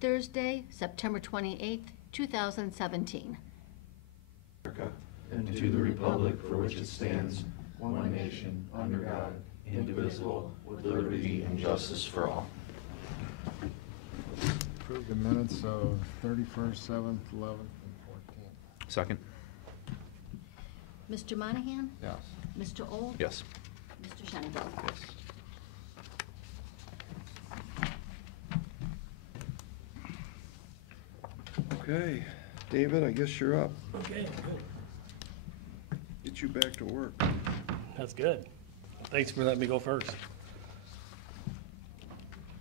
Thursday, September 28th, 2017. America, and to the republic for which it stands, one nation, under God, indivisible, with liberty and justice for all. Approve the minutes of 31st, 7th, 11th, and 14th. Second. Mr. Monahan? Yes. Mr. Old? Yes. Mr. Shenango? Yes. Okay, David, I guess you're up. Okay, good. Get you back to work. That's good. Thanks for letting me go first.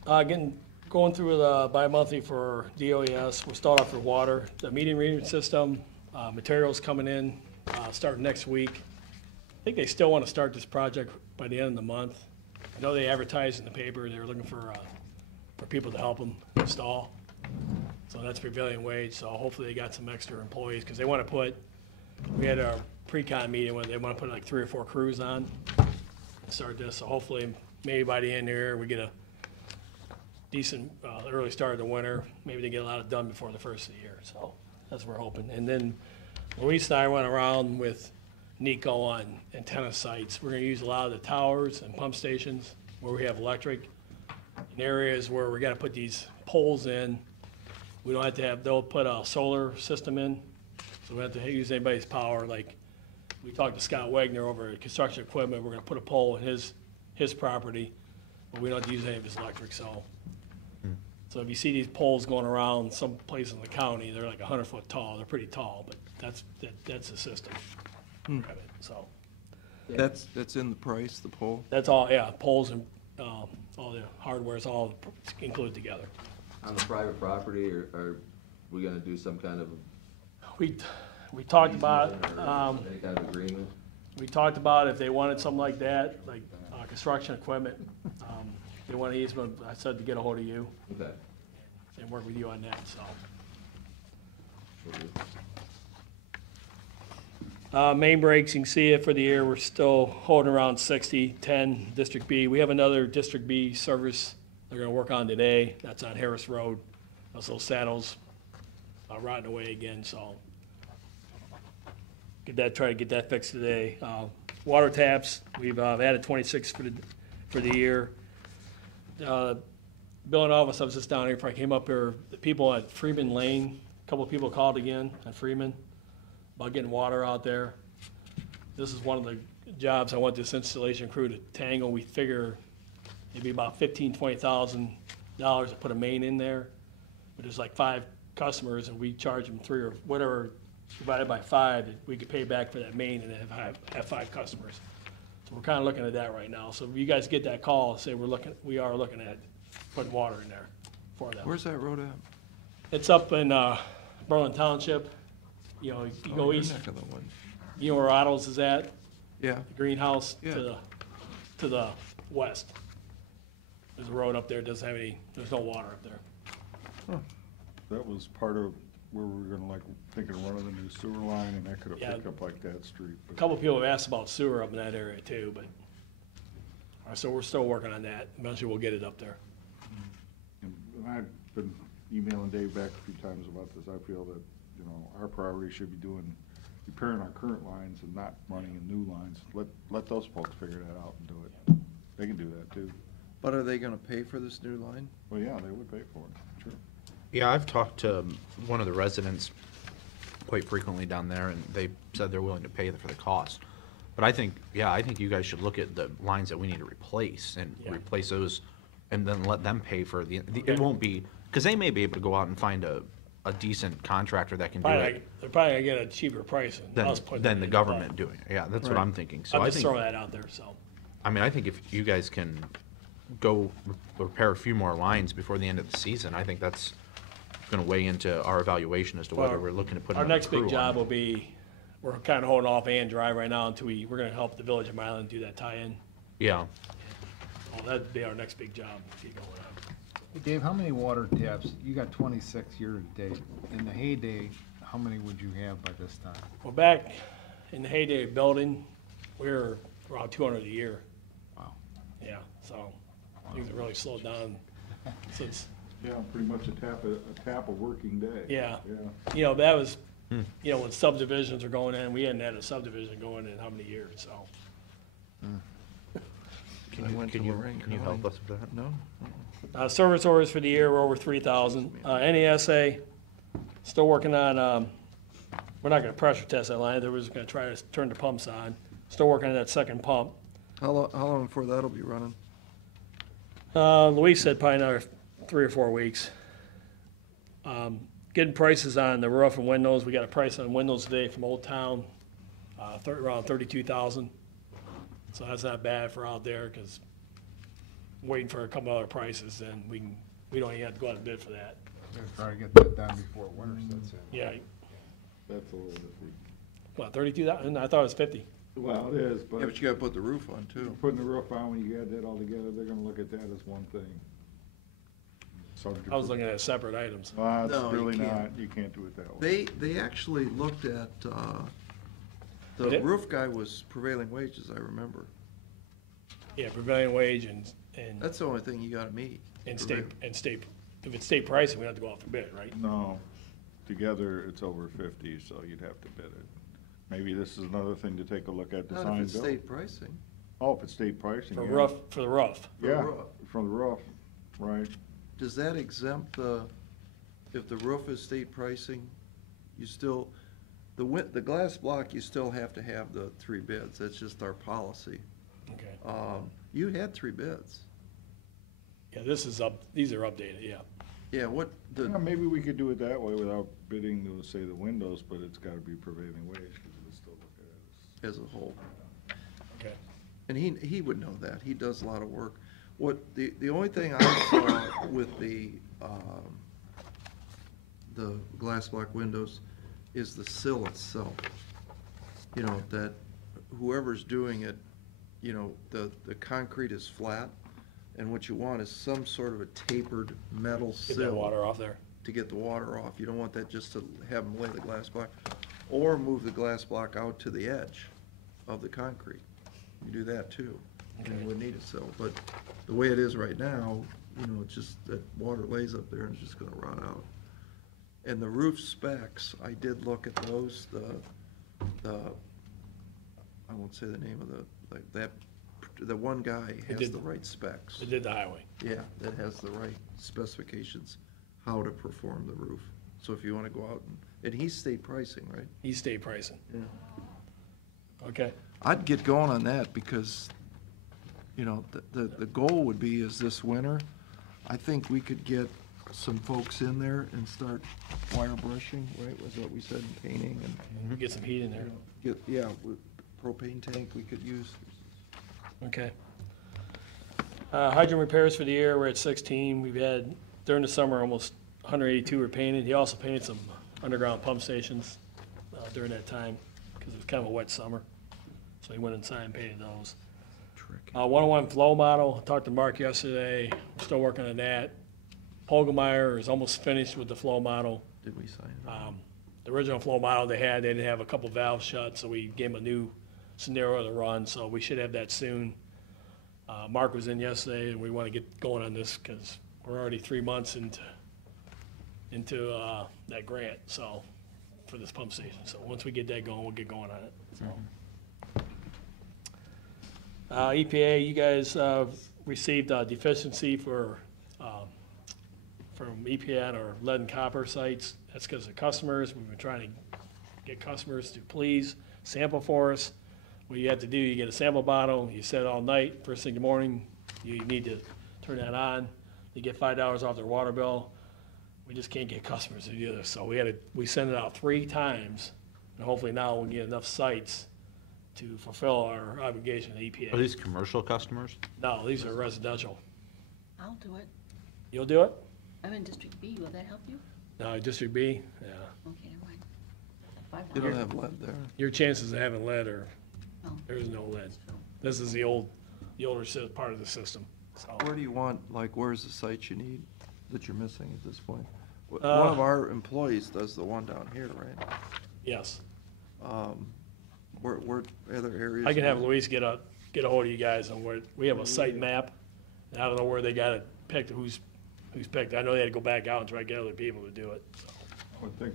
Going through the bi-monthly for DOES, we'll start off with water. The meter reading system, materials coming in, starting next week. I think they still want to start this project by the end of the month. I know they advertised in the paper, they were looking for people to help them install. So that's prevailing wage, so hopefully they got some extra employees, because they want to put, we had our pre-con meeting where they want to put like 3 or 4 crews on and start this, so hopefully maybe by the end of the year we get a decent early start of the winter. Maybe they get a lot of done before the first of the year, so that's what we're hoping. And then Luis and I went around with Nico on antenna sites. We're going to use a lot of the towers and pump stations where we have electric, in areas where we got to put these poles in. We don't have to have, they'll put a solar system in, so we don't have to use anybody's power. Like, we talked to Scott Wagner over at Construction Equipment, we're gonna put a pole in his property, but we don't have to use any of his electric, so. So if you see these poles going around some place in the county, they're like 100-foot tall, they're pretty tall, but that's the system of it, so. That's in the price, the pole? That's all, yeah, poles and, all the hardware is all included together. On the private property, or are we gonna do some kind of We talked about, easement or any kind of agreement? we talked about if they wanted something like that, like construction equipment, they want an easement, I said to get a hold of you Okay. and work with you on that, so. Main breaks, you can see it for the year, we're still holding around 60, 10, District B. We have another District B service they're gonna work on today, that's on Harris Road. Those little saddles rotting away again, so. Try to get that fixed today. Water taps, we've added 26 for the year. Bill and all of us, I was just down here, before I came up here, the people at Freeman Lane, a couple of people called again at Freeman about getting water out there. This is one of the jobs I want this installation crew to tangle. We figure it'd be about $15,000, $20,000 to put a main in there. But there's like 5 customers and we charge them 3 or whatever, divided by 5, that we could pay back for that main and have 5 customers. So we're kind of looking at that right now. So if you guys get that call, say we are looking at putting water in there for them. Where's that road at? It's up in Berlin Township. You know, you go your east, neck of the woods. you know where Otto's is at? Yeah. The greenhouse Yeah. to the west. There's a road up there, doesn't have there's no water up there. That was part of where we were gonna thinking of running the new sewer line, and that could have Yeah. picked up like that street. A couple of people have asked about sewer up in that area too, but, so we're still working on that. Eventually we'll get it up there. And I've been emailing Dave back a few times about this. I feel that, our priority should be repairing our current lines and not running in new lines. Let those folks figure that out and do it. They can do that too. But are they gonna pay for this new line? Well, yeah, they would pay for it, sure. Yeah, I've talked to one of the residents quite frequently down there, and they said they're willing to pay for the cost. But I think you guys should look at the lines that we need to replace and replace those, and then let them pay for it won't be, because they may be able to go out and find a decent contractor that can do it. They're probably gonna get a cheaper price than us putting it than in the government doing it. Yeah, that's what I'm thinking. So I'm I just think, throwing that out there, so. I mean, I think if you guys can go repair a few more lines before the end of the season, I think that's gonna weigh into our evaluation as to whether we're looking to put Our another next big crew job on. will be, we're kind of holding off and Drive right now until we're gonna help the Village of Milan do that tie-in. Yeah. Well, that'd be our next big job, get going on. Hey, Dave, how many water taps? You got 26 year to date. In the heyday, how many would you have by this time? Well, back in the heyday of building, we were around 200 a year. Wow. Yeah, so things have really slowed down since Yeah, pretty much a tap a working day. Yeah. Yeah. You know, that was, you know, when subdivisions are going in, we hadn't had a subdivision going in how many years, so. I went to Lorraine Can you help County. us with that? No? Service orders for the year were over 3,000. NASA, still working on, we're not gonna pressure test that line, they was gonna try to turn the pumps on. Still working on that second pump. How long before that'll be running? Luis said probably another 3 or 4 weeks. Getting prices on the roof and windows, we got a price on windows today from Old Town, around 32,000. So that's not bad for out there, because waiting for a couple other prices, then we don't even have to go out and bid for that. Gonna try to get that done before winter sets in. Yeah, That's a little iffy. what, 32,000? I thought it was 50. Well, it is, Yeah, but you gotta put the roof on too. putting the roof on, when you add that all together, they're gonna look at that as one thing. I was looking at separate items. Well, it's No, you really can't. not, you can't do it that way. They actually looked at, the Did? roof guy was prevailing wages, I remember. Yeah, prevailing wage and That's the only thing you gotta meet. state, if it's state pricing, we have to go out for bid, right? No, together it's over 50, so you'd have to bid it. Maybe this is another thing to take a look at, Not design if it's build. state pricing. Oh, if it's state pricing, For yeah. roof, for the roof. For the Yeah, roof. from the roof, right. Does that exempt if the roof is state pricing, you still, the glass block, you still have to have the 3 bids. That's just our policy. Okay. You had 3 bids. Yeah, this is these are updated, yeah. Yeah, what, Yeah, the, maybe we could do it that way without bidding, say, the windows, but it's gotta be prevailing wage, because we'll still look at it as a whole. Okay. And he would know that. He does a lot of work. What, the only thing I saw with the glass block windows is the sill itself. You know, that whoever's doing it, you know, the concrete is flat, and what you want is some sort of a tapered metal Get that sill water off there. to get the water off. You don't want that just to have them lay the glass block, or move the glass block out to the edge of the concrete. You do that too, and you wouldn't need a sill. But the way it is right now, you know, it's just that water lays up there and it's just gonna rot out. And the roof specs, I did look at those, I won't say the name of the one guy has did- the right specs. They did the highway. Yeah, that has the right specifications, how to perform the roof. So if you wanna go out and he's state pricing, right? He's state pricing. Yeah. Okay. I'd get going on that because, you know, the goal would be is this winter, I think we could get some folks in there and start wire brushing, right, was what we said, and painting and Get some heat in there. get, yeah, propane tank we could use. Okay. Hydrant repairs for the year, we're at 16. We've had, during the summer, almost 182 were painted. He also painted some underground pump stations during that time, because it was kind of a wet summer. So he went inside and painted those. Trick. 101 flow model, talked to Mark yesterday, we're still working on that. Polgemeyer is almost finished with the flow model. Did we sign it? The original flow model they didn't have a couple valves shut, so we gave them a new scenario to run, so we should have that soon. Mark was in yesterday, and we want to get going on this, because we're already 3 months into that grant, so, for this pump station. So once we get that going, we'll get going on it, so. EPA, you guys received a deficiency from EPA on our lead and copper sites. That's because of customers. We've been trying to get customers to please sample for us. What you have to do, you get a sample bottle, you set it all night, first thing in the morning, you need to turn that on. You get $5 off their water bill. We just can't get customers to do this, so we sent it out 3 times, and hopefully now we'll get enough sites to fulfill our obligation to Are EPA. these commercial customers? No, these are residential. I'll do it. You'll do it? I'm in District B. Will that help you? No, District B, yeah. Okay, never mind. They don't $5. have lead there. Your chances of having lead are, Oh, there's no lead. so, This is the older part of the system, so. Where do you want, like, where's the sites you need that you're missing at this point? One Uh, of our employees does the one down here, right? Yes. Where other areas? I can have Luis get a hold of you guys on where, we have a site map. And I don't know where they got it picked, who's who's picked. I know they had to go back out and try to get other people to do it, so. I would think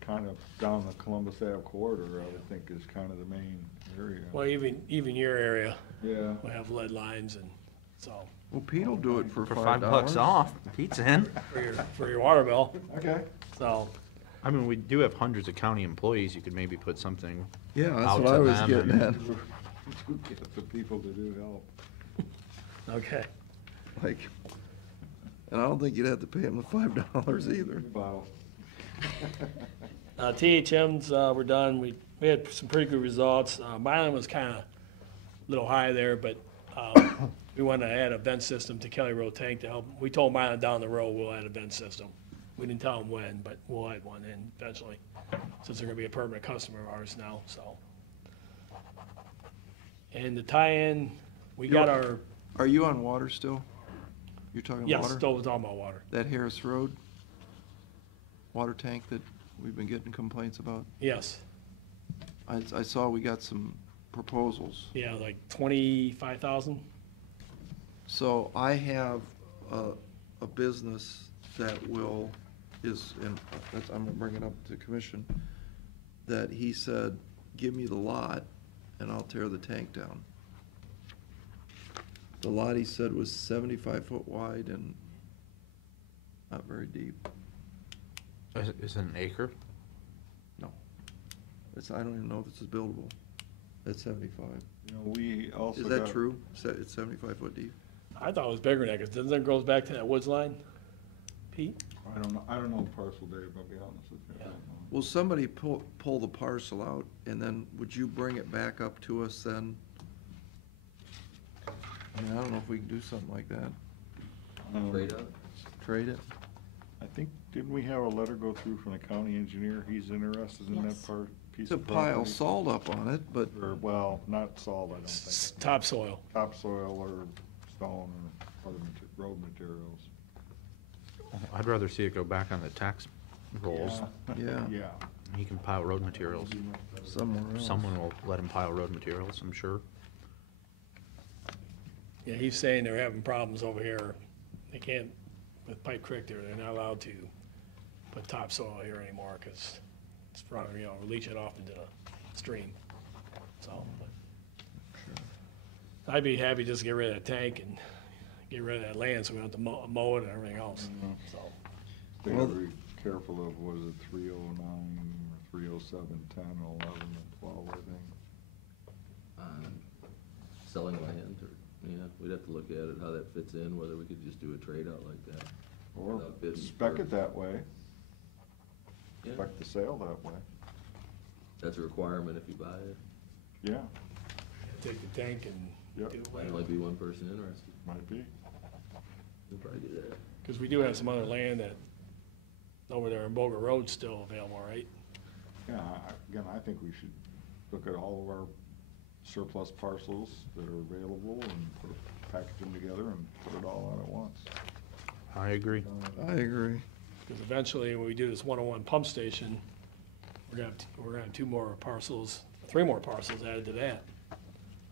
kind of down the Columbus Ave corridor, I would think is kind of the main area. Well, even your area Yeah. will have lead lines and so, Well, Pete will do it for For $5. $5 off, Pete's in. for your water bill, Okay. so. I mean, we do have hundreds of county employees. You could maybe put something Yeah, that's out what to I was them getting and- at. To get the people to do help. Okay. Like, and I don't think you'd have to pay him the $5 either. Bottle. THMs, we're done. We had some pretty good results. Milan was kind of a little high there, but we want to add a vent system to Kelly Road Tank to help. We told Milan down the road we'll add a vent system. We didn't tell them when, but we'll add one in eventually, since they're going to be a permanent customer of ours now, so. And the tie-in, we got our, Are you on water still? You're talking yes, water? still talking about water. That Harris Road water tank that we've been getting complaints about? Yes, I saw we got some proposals. yeah, like 25,000. So I have a business that and I'm gonna bring it up to commission, that he said, give me the lot and I'll tear the tank down. The lot, he said, was 75 foot wide and not very deep. Is it an acre? No. I don't even know if this is buildable. It's 75. You know, we also Is that got- true? It's 75 foot deep? I thought it was bigger than that, because doesn't it goes back to that woods line, Pete? I don't know the parcel, Dave, I'll be honest with you. I Yeah. don't know. Will somebody pull the parcel out, and then would you bring it back up to us then? I mean, I don't know if we can do something like that. Trade up? Trade it? I think, didn't we have a letter go through from the county engineer? He's interested in Yes. that part, piece It's a of pile property? salt up on it, but Or, well, not salt, I don't think. Topsoil. Topsoil or stone or other road materials. I'd rather see it go back on the tax rolls. Yeah. Yeah. He can pile road materials. somewhere else. Someone will let him pile road materials, I'm sure. Yeah, he's saying they're having problems over here. They can't, with Pipe Creek there, they're not allowed to put topsoil here anymore, because it's running, leaching off into the stream, so. but I'd be happy just to get rid of that tank and get rid of that land, so we don't have to mow it and everything else, so. They gotta be careful of, what is it, 309 or 307, 10, 11, and 12, I think. Selling land, or, yeah, we'd have to look at it, how that fits in, whether we could just do a trade out like that. Or without bidding spec for- it that way, Yeah, spec the sale that way. that's a requirement if you buy it. Yeah, Take the tank and Yep. do Might it. only be one person interested. might be. We'll probably do that. Because we do have some other land that, over there in Boga Road still available, right? Yeah, again, I think we should look at all of our surplus parcels that are available and package them together and put it all out at once. I agree. I agree. Because eventually, when we do this 101 pump station, we're gonna have 2 more parcels, 3 more parcels added to that.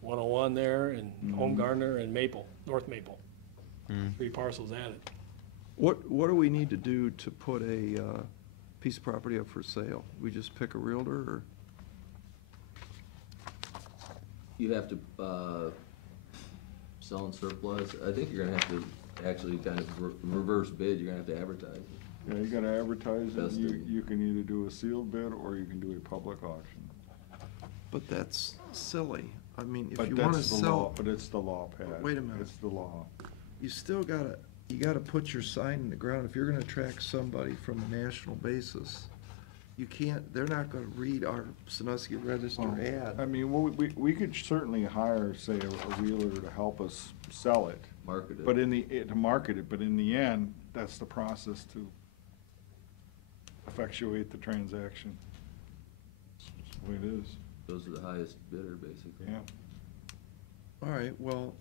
101 there, and Home Gardener and Maple, North Maple. 3 parcels added. What do we need to do to put a piece of property up for sale? We just pick a realtor, or? You have to, sell in surplus, I think you're gonna have to actually kind of reverse bid, you're gonna have to advertise it. Yeah, you gotta advertise it, Best of- you can either do a sealed bid or you can do a public auction. But that's silly. I mean, if But you wanna that's the law, sell, but it's the law, Pat. Wait a minute. It's the law. you still you gotta put your sign in the ground. If you're gonna attract somebody from a national basis, you can't, they're not gonna read our Sandusky Register I ad. mean, we could certainly hire, say, a realtor to help us sell it. Market it. But to market it, but in the end, that's the process to effectuate the transaction. That's the way it is, Goes to the highest bidder, basically. yeah. All right, well,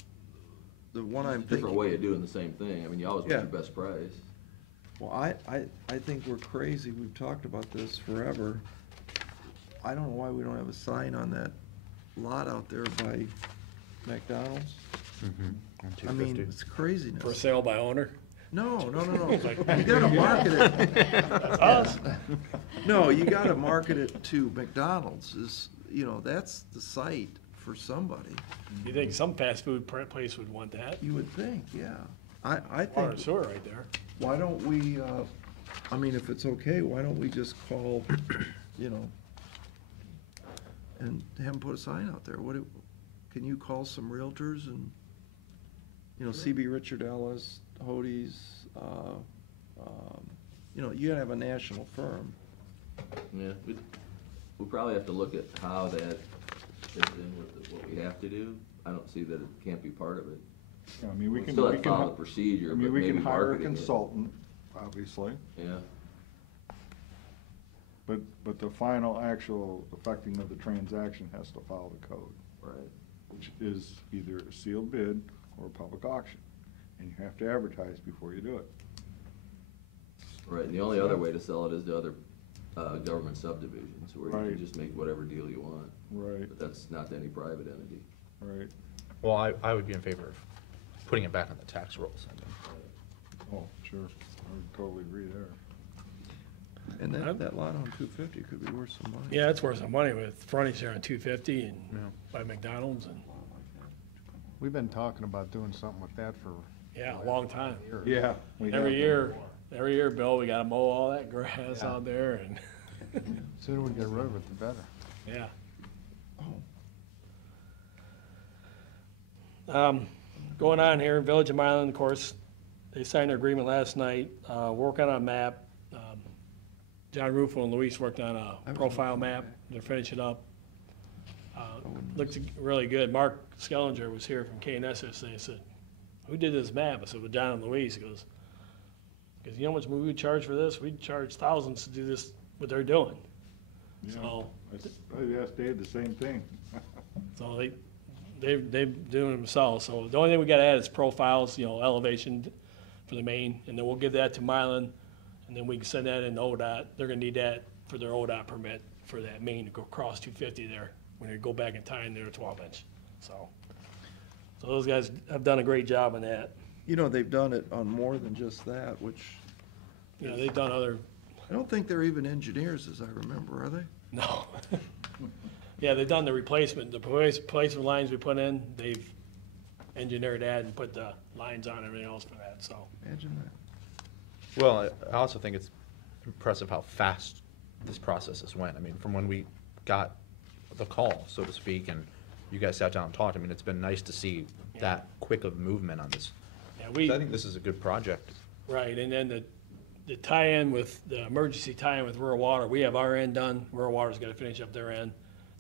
the one I'm Different thinking. way of doing the same thing, I mean, you always want Yeah. your best price. Well, I think we're crazy. We've talked about this forever. I don't know why we don't have a sign on that lot out there by McDonald's. On I mean, 250. it's craziness. For sale by owner? No. You gotta market it. Us? No, you gotta market it to McDonald's is, that's the site for somebody. You think some fast food place would want that? You would think, yeah. I Water and think, sewer right there. why don't we, if it's okay, why don't we just call, and have them put a sign out there? Can you call some realtors and, CB Richard Ellis, Hodes, you gotta have a national firm. Yeah, we'll probably have to look at how that fits in with what we have to do. I don't see that it can't be part of it. Yeah, I mean, we We can, still we have to can, follow the hi- procedure, I but mean, we maybe can hire a marketing it. consultant, obviously, Yeah, but the final actual affecting of the transaction has to follow the code, right. which is either a sealed bid or a public auction, and you have to advertise before you do it. Right, and the only other way to sell it is to other, government subdivisions, where you Right. can just make whatever deal you want. Right, But that's not to any private entity. right. Well, I would be in favor of putting it back on the tax rolls. I mean. Oh, sure, I would totally agree there. And that lot on 250 could be worth some money. Yeah, it's worth some money with frontage there on 250 and Yeah. by McDonald's and, We've been talking about doing something with that for. yeah, a long time. years. Yeah. we Every have. year, Bill, we gotta mow all that grass Yeah. out there and, Sooner we get rid of it, the better. yeah. Oh, Going on here, Village of Mylan, of course, they signed their agreement last night, working on a map. John Rufo and Luis worked on a profile map, they're finishing up. Looks really good. Mark Skellinger was here from KNS yesterday, he said, who did this map? I said, well, John and Luis. He goes, you know how much we would charge for this? We'd charge thousands to do this, what they're doing. Yeah. So, I asked Dave the same thing. so they're doing it themselves. So the only thing we gotta add is profiles, elevation for the main, and then we'll give that to Mylan, and then we can send that in to ODOT. They're gonna need that for their ODOT permit for that main to go across 250 there, when they go back in time, they're a 12-inch. So those guys have done a great job on that. they've done it on more than just that, which, They've done other, I don't think they're even engineers, as I remember, are they? no. Yeah, they've done the replacement lines we put in, they've engineered that and put the lines on and everything else for that, so. Imagine that. Well, I also think it's impressive how fast this process has went. I mean, from when we got the call, so to speak, and you guys sat down and talked, I mean, it's been nice to see that quick of movement on this. Yeah, So I think this is a good project. right, and then the tie-in with, the emergency tie-in with rural water, we have our end done, rural water's gotta finish up their end.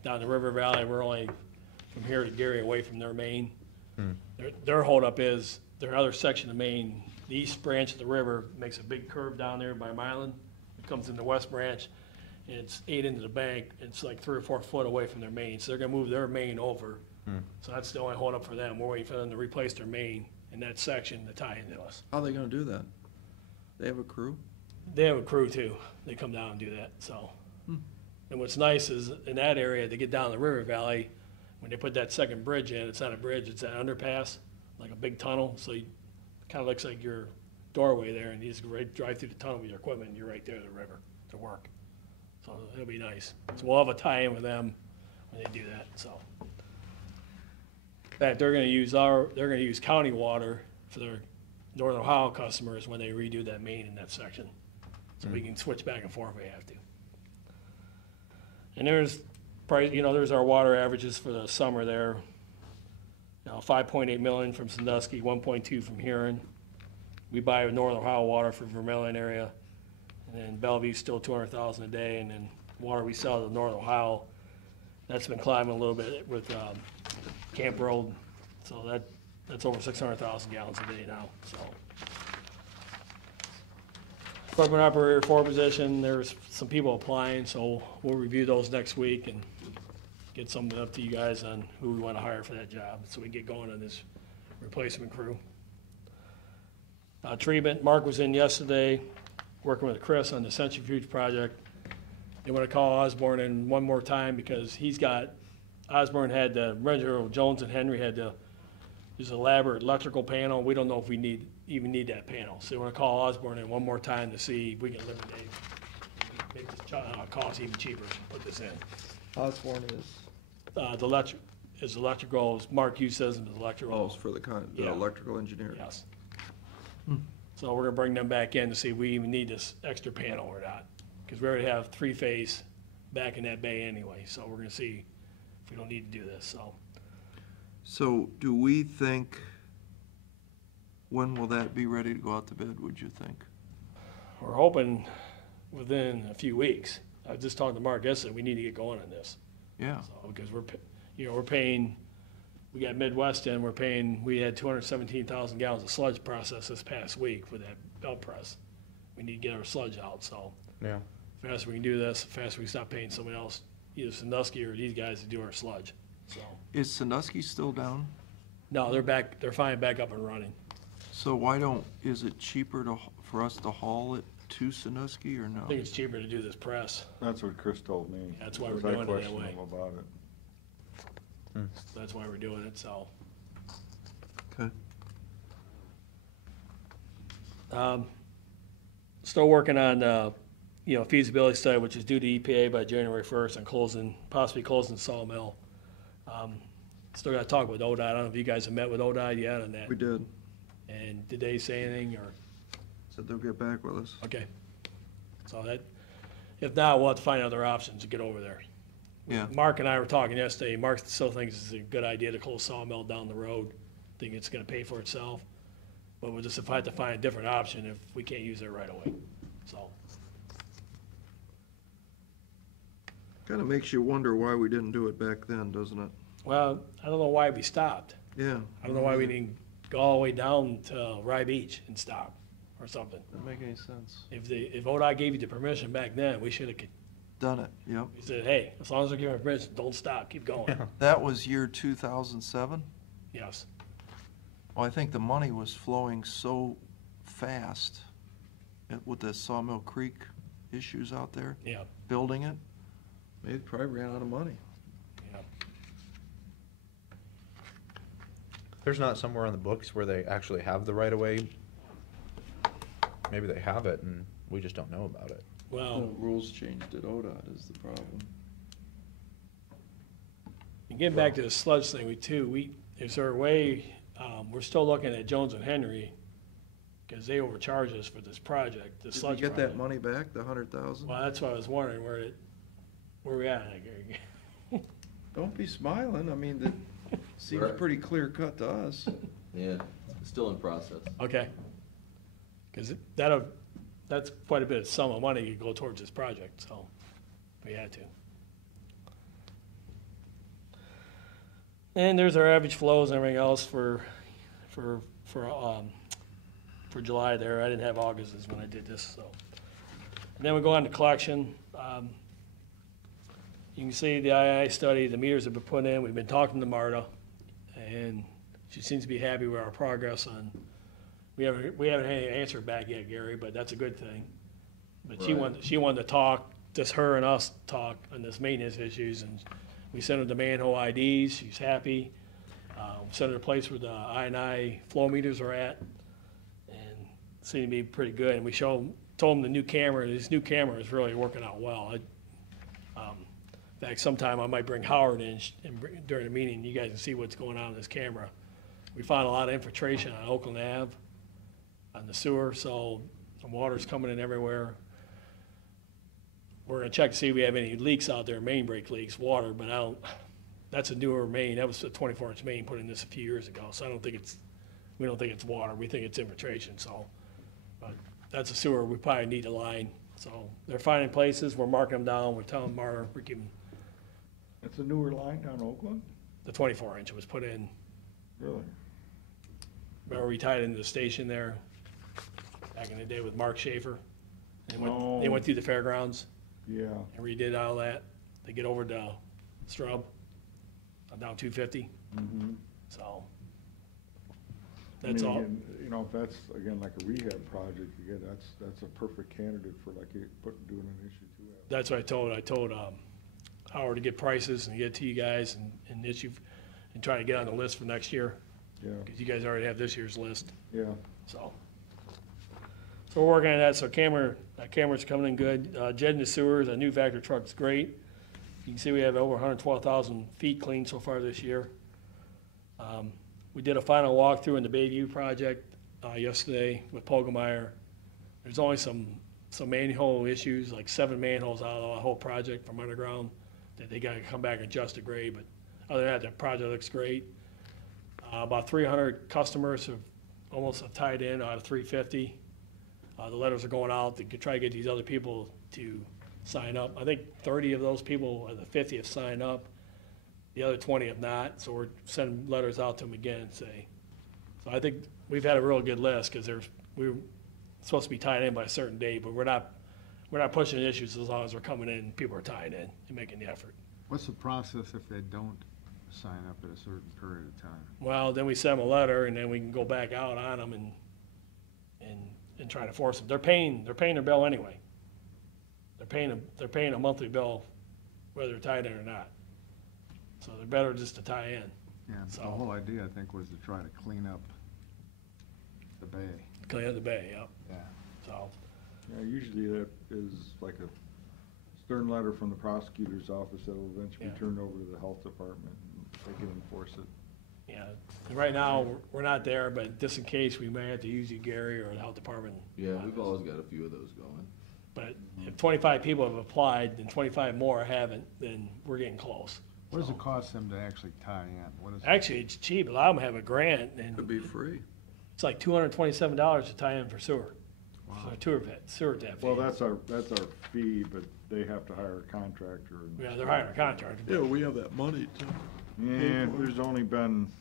Down the river valley, we're only from here to Gary away from their main. Their holdup is, their other section of Maine, the east branch of the river makes a big curve down there by Mylan. It comes in the west branch, and it's 8 into the bank, it's like 3 or 4 foot away from their main, so they're gonna move their main over. So that's the only holdup for them, we're waiting for them to replace their main in that section to tie into us. How are they gonna do that? They have a crew? They have a crew too, they come down and do that, so. And what's nice is, in that area, they get down the river valley, when they put that second bridge in, it's not a bridge, it's an underpass, like a big tunnel, so it kinda looks like your doorway there, and you just drive through the tunnel with your equipment, and you're right there at the river to work. So it'll be nice. So we'll have a tie-in with them when they do that, so. In fact, they're gonna use county water for their Northern Ohio customers when they redo that main in that section. So we can switch back and forth if we have to. And there's there's our water averages for the summer there. 5.8 million from Sandusky, 1.2 from Huron. We buy Northern Ohio water for Vermillion area. And then Bellevue's still 200,000 a day, and then water we sell to Northern Ohio, that's been climbing a little bit with Camp Road. So that's over 600,000 gallons a day now, so. Equipment operator 4 position, there's some people applying, so we'll review those next week and get something up to you guys on who we want to hire for that job, so we can get going on this replacement crew. Treatment, Mark was in yesterday, working with Chris on the centrifuge project. They want to call Osborne in one more time because Osborne had the, Jones and Henry had to There's an elaborate electrical panel. We don't know if we even need that panel. So we're gonna call Osborne in one more time to see if we can eliminate, make this cost even cheaper to put this in. Osborne is, The electrical, as Mark Hughes says, is electrical. oh, it's for the Yeah. electrical engineer. Yes. So we're gonna bring them back in to see if we even need this extra panel or not. Because we already have three-phase back in that bay anyway, so we're gonna see if we don't need to do this, so. So do we think, when will that be ready to go out to bid, would you think? We're hoping within a few weeks. I was just talking to Mark yesterday, we need to get going on this. Yeah, So, because we're paying, we got Midwest in, we had 217,000 gallons of sludge processed this past week with that belt press. We need to get our sludge out, so Yeah. the faster we can do this, the faster we stop paying someone else, either Sandusky or these guys to do our sludge, so. is Sandusky still down? No, they're finally back up and running. So is it cheaper for us to haul it to Sandusky or no? I think it's cheaper to do this press, That's what Chris told me. That's why we're because I doing it that questioned way. him about it. that's why we're doing it, so. Okay. Still working on, feasibility study, which is due to EPA by January 1st and possibly closing the sawmill. Still gotta talk with ODOT. I don't know if you guys have met with ODOT yet on that. We did. And did they say anything, or, Said they'll get back with us. okay. So that, if not, we'll have to find other options to get over there. Yeah. Mark and I were talking yesterday. Mark still thinks it's a good idea to close sawmill down the road. Think it's gonna pay for itself. But we'll just have to find a different option if we can't use it right away, so. Kind of makes you wonder why we didn't do it back then, doesn't it? Well, I don't know why we stopped. Yeah. I don't know why we didn't go all the way down to Rye Beach and stop, or something. Doesn't make any sense. If ODOT gave you the permission back then, we should've, Done it, yep. we said, hey, as long as they're giving permission, don't stop, keep going. That was year 2007? Yes, Well, I think the money was flowing so fast with the Sawmill Creek issues out there, yeah, building it. They probably ran out of money. yeah. There's not somewhere on the books where they actually have the right of way. Maybe they have it and we just don't know about it. Well, The rules changed at ODOT is the problem. and getting back to the sludge thing, is there a way, we're still looking at Jones and Henry, because they overcharged us for this project, the Did we sludge get project. that money back, the 100,000? Well, that's what I was wondering, where we at, Gary? Don't be smiling, I mean, that seems Right. pretty clear cut to us. Yeah, it's still in process. Okay. Because that's quite a bit of sum of money to go towards this project, so we had to. And there's our average flows and everything else for July there. I didn't have August is when I did this, so. And then we go on to collection. You can see the II study, the meters have been put in. We've been talking to Marta, and she seems to be happy with our progress on, we haven't had any answer back yet, Gary, but that's a good thing. But she Right. wanted to talk, just her and us talk on this maintenance issues, and we sent her the manhole IDs, she's happy. Sent her a place where the I&I flow meters are at, and seemed to be pretty good, and we told them the new camera, this new camera is really working out well. In fact, sometime I might bring Howard in during the meeting, you guys can see what's going on in this camera. We found a lot of infiltration on Oakland Ave, on the sewer, so the water's coming in everywhere. We're gonna check to see if we have any leaks out there, main break leaks, water, but that's a newer main, that was a 24-inch main put in this a few years ago, so we don't think it's water, we think it's infiltration, so. But that's a sewer, we probably need a line, so they're finding places, we're marking them down, we're telling Marta, we're giving, It's a newer line down Oakland? the 24-inch was put in. Really? Remember we tied into the station there back in the day with Mark Schaefer? They Oh. went through the fairgrounds Yeah. and redid all that. They get over to Strub, down 250, Mm-hmm. so. I That's mean, all. again, you know, if that's, again, like a rehab project, again, that's a perfect candidate for like doing an issue two. That's what I told Howard to get prices and get it to you guys and issue, and try to get on the list for next year. Yeah, because you guys already have this year's list, yeah. so. So we're working on that, so camera's coming in good. Jetting the sewers, a new Vector truck's great. You can see we have over 112,000 feet cleaned so far this year. We did a final walkthrough in the Bayview project yesterday with Pogemeyer. There's only some manhole issues, like 7 manholes out of the whole project from underground, that they gotta come back and adjust the grade, but other than that, the project looks great. About 300 customers have almost tied in out of 350. The letters are going out to try to get these other people to sign up. I think 30 of those people, the 50 have signed up. The other 20 have not, so we're sending letters out to them again and say. So I think we've had a real good list, because we're supposed to be tied in by a certain date, but we're not pushing issues as long as we're coming in, people are tying in and making the effort. What's the process if they don't sign up at a certain period of time? Well, then we send them a letter, and then we can go back out on them and try to force them. They're paying their bill anyway. They're paying a monthly bill whether they're tied in or not. So they're better just to tie in. Yeah, the So- whole idea, I think, was to try to clean up the bay. Clean up the bay, yep. Yeah. So, Yeah, usually that is like a stern letter from the prosecutor's office that will eventually be Yeah. turned over to the health department, and they can enforce it. yeah, and right now, we're not there, but just in case, we may have to use you, Gary, or the health department. Yeah, we've always got a few of those going. But if 25 people have applied and 25 more haven't, then we're getting close. What does So- it cost them to actually tie in? What is? Actually, it's cheap. A lot of them have a grant, Could and be free. it's like $227 to tie in for sewer. For sewer tap fee. Well, that's our fee, but they have to hire a contractor. and- Yeah, they're hiring a contractor. Yeah, we have that money to. Yeah, there's only been,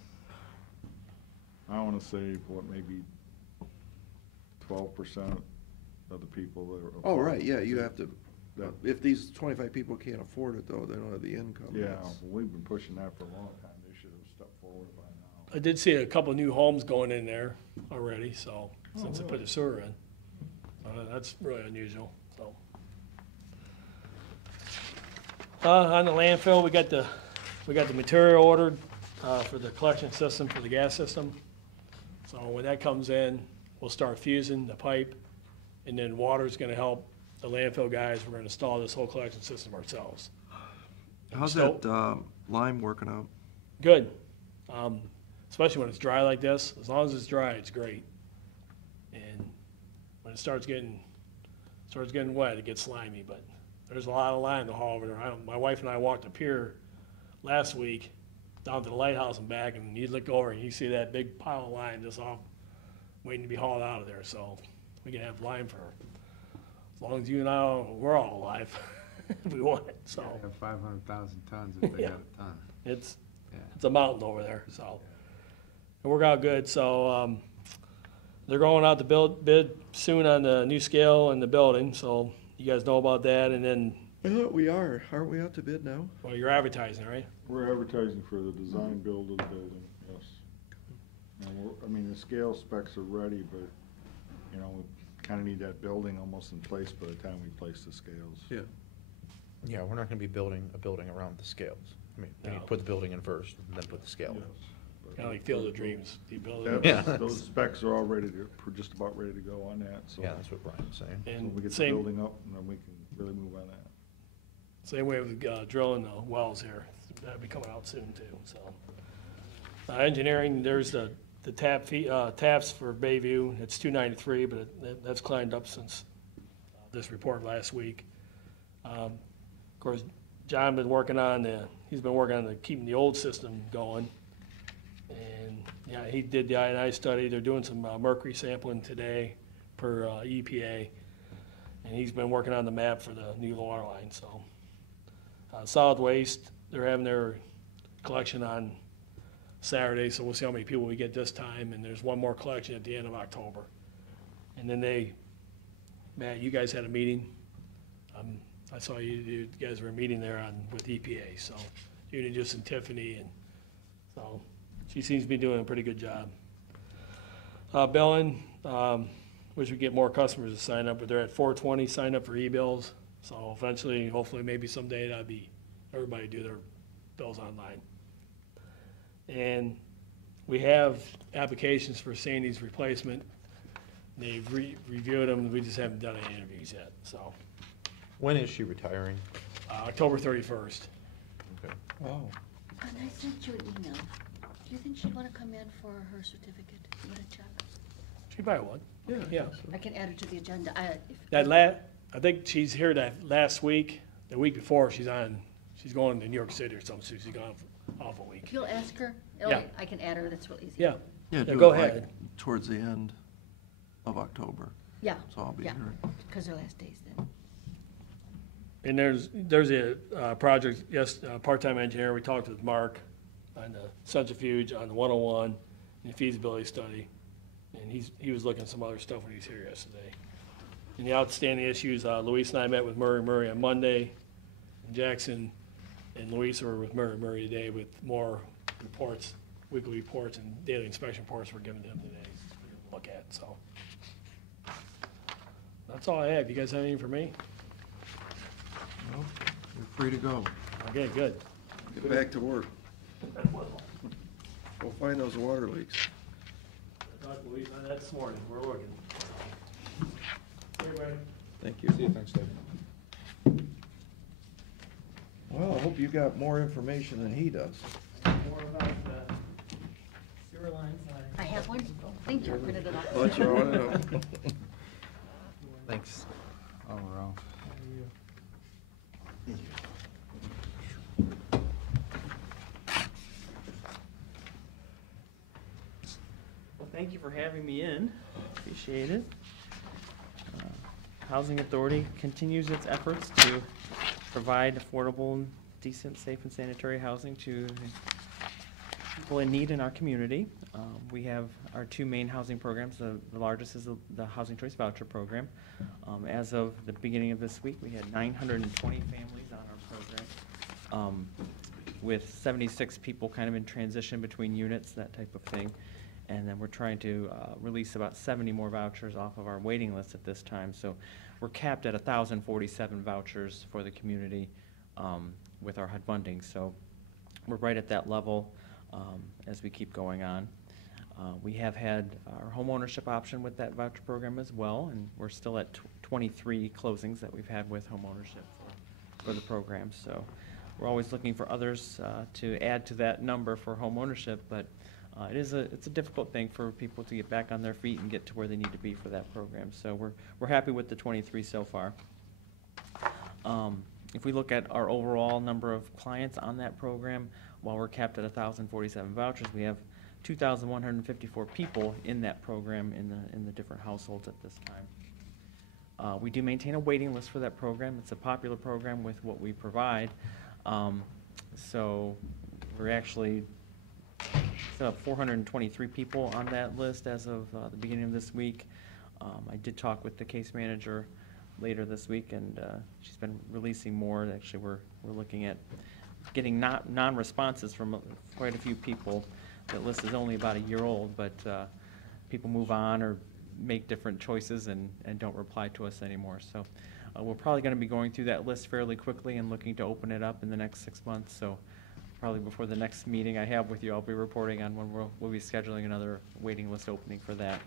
I wanna say, maybe 12% of the people that are. Oh, right, yeah, you have to, That- if these 25 people can't afford it, though, they don't have the income. Yeah, that's- we've been pushing that for a long time. They should have stepped forward by now. I did see a couple new homes going in there already, so, since they put the sewer in. That's really unusual, so. On the landfill, we got the material ordered, for the collection system for the gas system. So when that comes in, we'll start fusing the pipe, and then water's gonna help the landfill guys. We're gonna install this whole collection system ourselves. How's So- that lime working out? Good. Especially when it's dry like this. As long as it's dry, it's great. And when it starts getting wet, it gets slimy, but there's a lot of lime to haul over there. My wife and I walked up here last week down to the lighthouse and back, and you look over and you see that big pile of lime just off waiting to be hauled out of there. So we can have lime for as long as you and I, we're all alive if we want it, so. They have 500,000 tons if they Yeah. got a ton. It's Yeah. a mountain over there, so. It worked out good, so, they're going out to bid soon on the new scale and the building, so you guys know about that, and then, I thought we are, aren't we out to bid now? well, you're advertising, right? We're advertising for the design build of the building, yes. And the scale specs are ready, but, we kinda need that building almost in place by the time we place the scales. Yeah. Yeah, we're not gonna be building a building around the scales. I mean, we need to No. put the building in first, and then put the scale in. Kinda like Field of Dreams, the That- ability. Yeah. Those specs are all ready to, we're just about ready to go on that, so. Yeah, that's what Brian's saying. So when we And get the same, building up, and then we can really move on that. same way with drilling the wells here, that'll be coming out soon too, so. Engineering, there's the taps for Bayview, it's 293, but that's climbed up since this report last week. Of course, John he's been working on keeping the old system going. And, yeah, he did the I&I study, they're doing some mercury sampling today per EPA. And he's been working on the map for the new water line, so. Solid waste, they're having their collection on Saturday, so we'll see how many people we get this time, and there's one more collection at the end of October. And then Matt, you guys had a meeting. I saw you guys were meeting there with EPA, so you and just and Tiffany, and so she seems to be doing a pretty good job. Billing, wish we'd get more customers to sign up, but they're at 420 sign up for e-bills. So eventually, hopefully, maybe someday everybody do their bills online. And We have applications for Sandy's replacement. They've reviewed them, we just haven't done any interviews yet, so, When is she retiring? October 31st. Okay. Oh, And I sent you an email. Do you think she'd wanna come in for her certificate? You wanna check? She probably would. Yeah. I can add her to the agenda. I think she's here that last week, the week before, she's going to New York City or something, so she's gone off a week. If you'll ask her, Yeah. I can add her, that's real easy. Yeah, yeah, do go it like ahead. towards the end of October, Yeah, so I'll be yeah, here. because her last day's then. And there's a project, yes, part-time engineer, we talked with Mark on the centrifuge, on the 101, and the feasibility study. And he was looking at some other stuff when he was here yesterday. And the outstanding issues, Luis and I met with Murray on Monday, and Jackson and Luis were with Murray today with more reports, weekly reports and daily inspection reports we're giving them today to look at, so. That's all I have. You guys have anything for me? Well, you're free to go. Okay, good. Get back to work. Go find those water leaks. I talked to Luis on that this morning. We're looking. Everybody. Thank you. See you, thanks, Dave. Well, I hope you got more information than he does. More about the sewer lines. I have one. Thank you, I printed it off. Let you want to know. Thanks. All around. Well, thank you for having me in. Appreciate it. Housing Authority continues its efforts to provide affordable, and decent, safe, and sanitary housing to people in need in our community. We have our two main housing programs. The largest is the Housing Choice Voucher Program. As of the beginning of this week, we had 920 families on our program, with 76 people kind of in transition between units, that type of thing. And then we're trying to release about 70 more vouchers off of our waiting list at this time. So we're capped at 1,047 vouchers for the community with our HUD funding. So we're right at that level as we keep going on. We have had our home ownership option with that voucher program as well, and we're still at 23 closings that we've had with home ownership for the program. So we're always looking for others to add to that number for home ownership, but it's a difficult thing for people to get back on their feet and get to where they need to be for that program. So we're happy with the 23 so far. If we look at our overall number of clients on that program, while we're capped at 1,047 vouchers, we have 2,154 people in that program in the different households at this time. We do maintain a waiting list for that program. It's a popular program with what we provide. So we're actually still have 423 people on that list as of the beginning of this week. I did talk with the case manager later this week, and she's been releasing more. Actually, we're looking at getting non-responses from quite a few people. That list is only about a year old, but people move on or make different choices and don't reply to us anymore. So we're probably going to be going through that list fairly quickly and looking to open it up in the next 6 months. So probably before the next meeting I have with you, I'll be reporting on when we'll be scheduling another waiting list opening for that.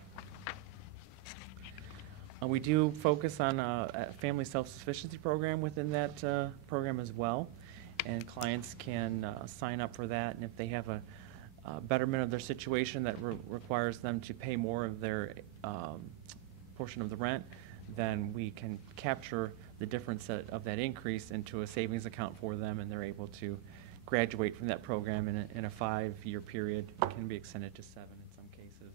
We do focus on a family self-sufficiency program within that program as well, and clients can sign up for that, and if they have a betterment of their situation that requires them to pay more of their portion of the rent, then we can capture the difference of that increase into a savings account for them, and they're able to graduate from that program in a 5-year period. It can be extended to 7 in some cases.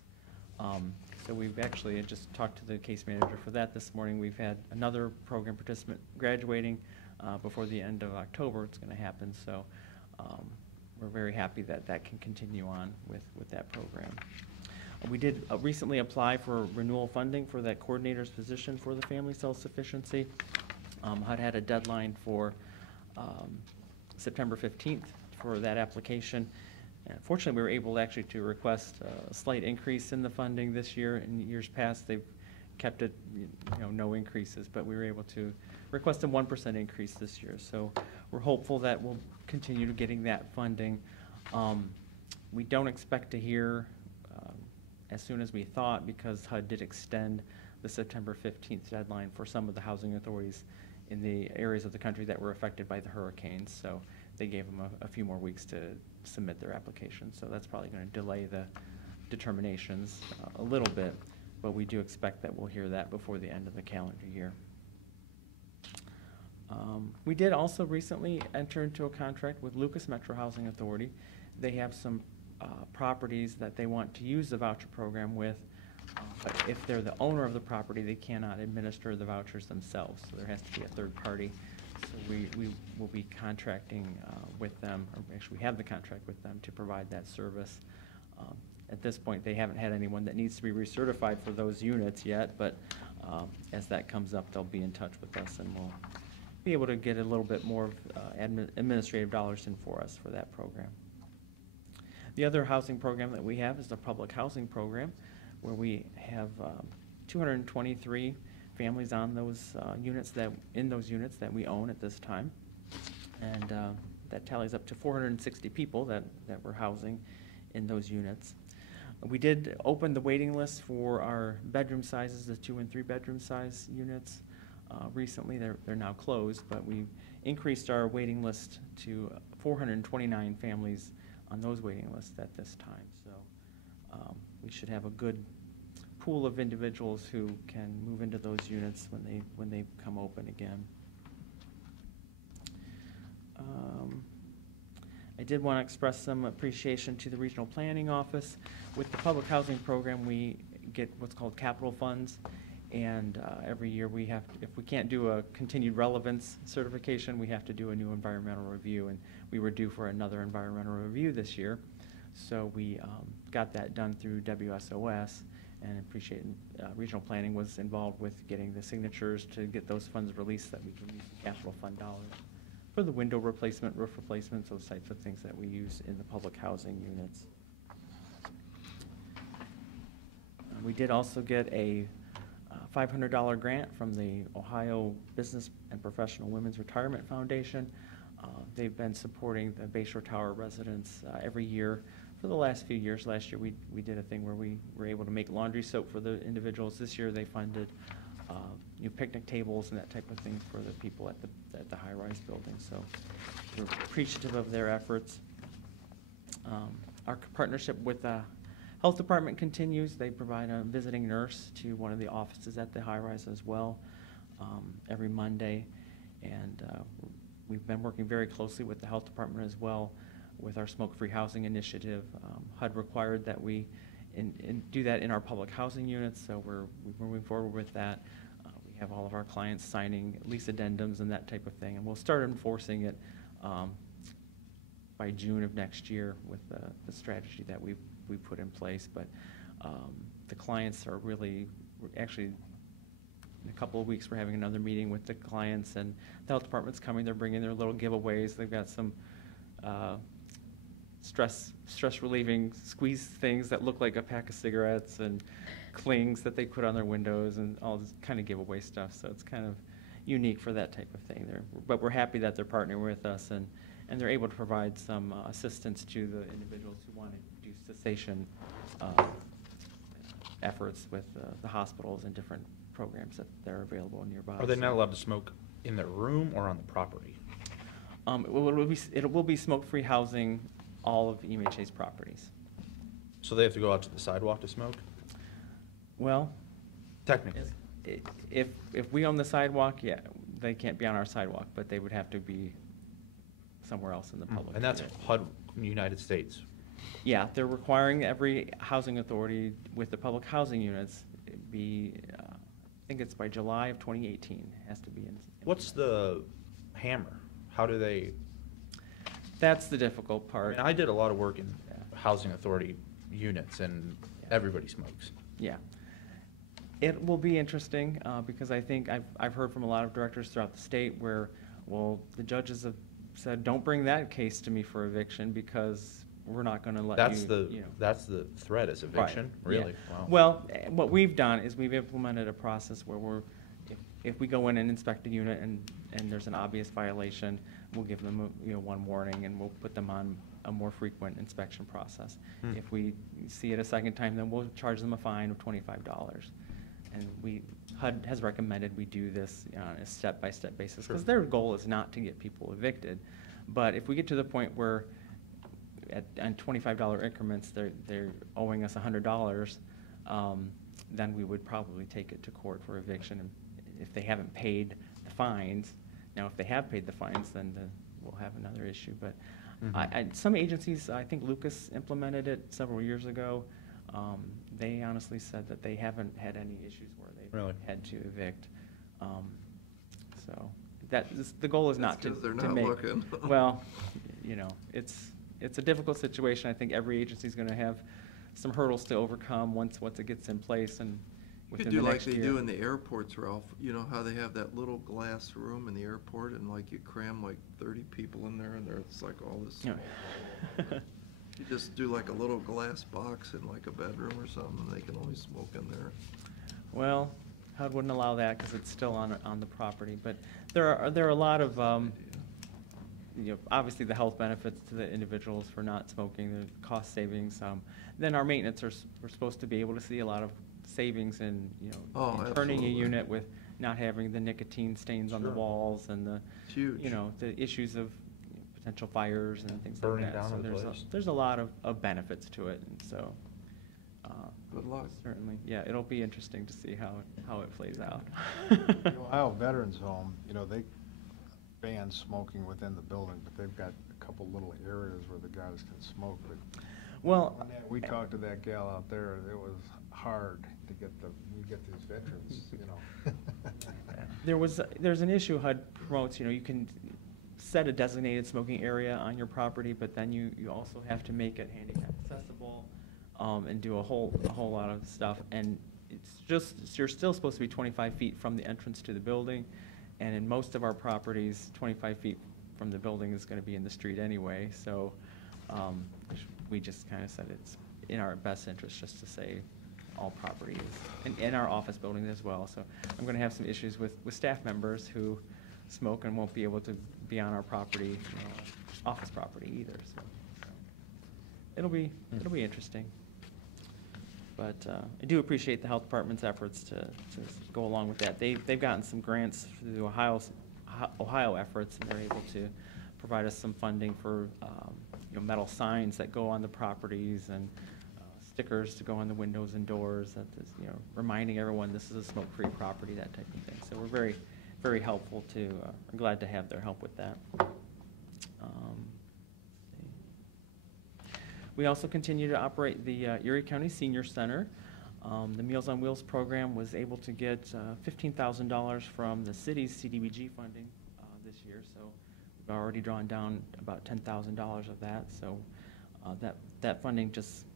So we've actually just talked to the case manager for that this morning. We've had another program participant graduating before the end of October. It's going to happen. So we're very happy that that can continue on with that program. We did recently apply for renewal funding for that coordinator's position for the family self-sufficiency. HUD had a deadline for September 15th for that application. Fortunately, we were able actually to request a slight increase in the funding this year. In years past, they've kept it, no increases, but we were able to request a 1% increase this year. So we're hopeful that we'll continue getting that funding. We don't expect to hear as soon as we thought, because HUD did extend the September 15th deadline for some of the housing authorities in the areas of the country that were affected by the hurricanes. So they gave them a few more weeks to submit their application. So that's probably going to delay the determinations a little bit, but we do expect that we'll hear that before the end of the calendar year. We did also recently enter into a contract with Lucas Metro Housing Authority. They have some properties that they want to use the voucher program with, but if they're the owner of the property, they cannot administer the vouchers themselves, so there has to be a third party. So we will be contracting with them, or actually we have the contract with them to provide that service. At this point, they haven't had anyone that needs to be recertified for those units yet, but as that comes up, they'll be in touch with us, and we'll be able to get a little bit more administrative dollars in for us for that program. The other housing program that we have is the public housing program, where we have 223 families on those units that we own at this time, and that tallies up to 460 people that we're housing in those units. We did open the waiting list for our bedroom sizes, the 2 and 3 bedroom size units. Recently, they're now closed, but we increased our waiting list to 429 families on those waiting lists at this time. So we should have a good pool of individuals who can move into those units when they come open again. I did want to express some appreciation to the Regional Planning Office. With the public housing program, we get what's called capital funds, and every year we have, if we can't do a continued relevance certification, we have to do a new environmental review, and we were due for another environmental review this year. So we got that done through WSOS, and appreciate Regional Planning was involved with getting the signatures to get those funds released that we can use the capital fund dollars for the window replacement, roof replacements, those types of things that we use in the public housing units. We did also get a $500 grant from the Ohio Business and Professional Women's Retirement Foundation. They've been supporting the Bayshore Tower residents every year for the last few years. Last year we did a thing where we were able to make laundry soap for the individuals. This year they funded new picnic tables and that type of thing for the people at the high-rise building. So we're appreciative of their efforts. Our partnership with the Health Department continues. They provide a visiting nurse to one of the offices at the high-rise as well every Monday. And we've been working very closely with the Health Department as well with our smoke-free housing initiative. HUD required that we do that in our public housing units, so we're moving forward with that. We have all of our clients signing lease addendums and that type of thing, and we'll start enforcing it by June of next year with the strategy that we put in place. But the clients are really, actually, in a couple of weeks we're having another meeting with the clients, and the health department's coming. They're bringing their little giveaways. They've got some stress relieving squeeze things that look like a pack of cigarettes and clings that they put on their windows and all this kind of giveaway stuff. So it's kind of unique for that type of thing. But we're happy that they're partnering with us, and they're able to provide some assistance to the individuals who want to do cessation efforts with the hospitals and different programs that are available nearby. Are they not allowed to smoke in their room or on the property? It will be smoke-free housing all of EMHA's properties. So they have to go out to the sidewalk to smoke? Well, Technically. if we own the sidewalk, yeah, they can't be on our sidewalk, but they would have to be somewhere else in the public. And that's HUD in the United States. Yeah, they're requiring every housing authority with the public housing units be, I think it's by July of 2018, has to be in. What's the hammer? How do they? That's the difficult I part. mean, I did a lot of work in housing authority units, and everybody smokes. Yeah. It will be interesting, because I think I've heard from a lot of directors throughout the state where, well, the judges have said, don't bring that case to me for eviction because we're not gonna let you, That's the threat is eviction? Right, yeah. Really? Wow. Well, what we've done is we've implemented a process where if we go in and inspect a unit and there's an obvious violation, we'll give them one warning, and we'll put them on a more frequent inspection process. If we see it a second time, then we'll charge them a fine of $25. And HUD has recommended we do this on a step-by-step basis, because their goal is not to get people evicted. But if we get to the point where on $25 increments, they're owing us $100, then we would probably take it to court for eviction. And if they haven't paid the fines, now if they have paid the fines, then we'll have another issue. But some agencies, I think Lucas implemented it several years ago. They honestly said that they haven't had any issues where they've Really? had to evict. So the goal is not to That's 'cause they're to not make. looking. Well, it's a difficult situation. I think every agency's going to have some hurdles to overcome once it gets in place and You within could the do like next they year. do in the airports, Ralph. You know how they have that little glass room in the airport, and like you cram like 30 people in there, and it's like all this. Yeah. You just do like a little glass box in like a bedroom or something, and they can only smoke in there. Well, HUD wouldn't allow that because it's still on the property. But there are a lot of, obviously the health benefits to the individuals for not smoking, the cost savings. Then our maintenance we're supposed to be able to see a lot of savings in, in turning a absolutely. unit with not having the nicotine stains on the Sure. walls and the, It's huge. the issues of potential fires and things Burning like that. down So the place. there's a lot of benefits to it, and so. Good luck. Certainly, yeah, it'll be interesting to see how it plays out. The Ohio Veterans Home, they ban smoking within the building, but they've got a couple little areas where the guys can smoke. But Well, we talked to that gal out there, it was hard to get these veterans, there's an issue HUD promotes, you can set a designated smoking area on your property, but then you also have to make it handicap accessible, and do a whole lot of stuff. And it's just, you're still supposed to be 25 feet from the entrance to the building, and in most of our properties, 25 feet from the building is going to be in the street anyway, so we just kind of said it's in our best interest just to say all properties, and in our office building as well. So I'm going to have some issues with staff members who smoke and won't be able to be on our property, office property either, so it'll be interesting. But I do appreciate the health department's efforts to go along with that. They've gotten some grants through the Ohio efforts, and they're able to provide us some funding for metal signs that go on the properties and stickers to go on the windows and doors, that is, reminding everyone this is a smoke-free property, that type of thing. So we're very, very helpful to, I'm glad to have their help with that. We also continue to operate the Erie County Senior Center. The Meals on Wheels program was able to get $15,000 from the city's CDBG funding this year, so we've already drawn down about $10,000 of that. So that funding just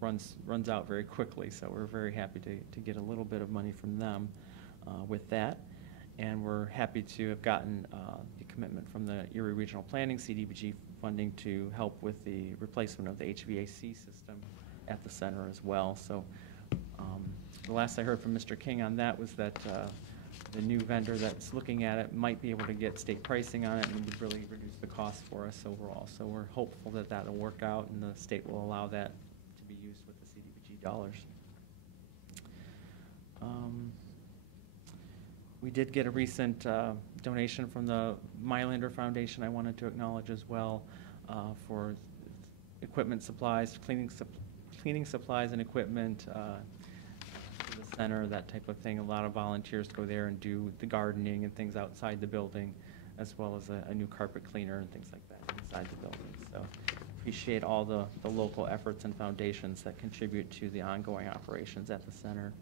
runs out very quickly, so we're very happy to get a little bit of money from them with that. And we're happy to have gotten the commitment from the Erie Regional Planning CDBG funding to help with the replacement of the HVAC system at the center as well. So the last I heard from Mr. King on that was that the new vendor that's looking at it might be able to get state pricing on it and would really reduce the cost for us overall. So we're hopeful that that'll work out and the state will allow that to be used with the CDBG dollars. We did get a recent donation from the Mylander Foundation I wanted to acknowledge as well for equipment supplies, cleaning supplies and equipment for the center, that type of thing. A lot of volunteers go there and do the gardening and things outside the building, as well as a new carpet cleaner and things like that inside the building. So appreciate all the local efforts and foundations that contribute to the ongoing operations at the center.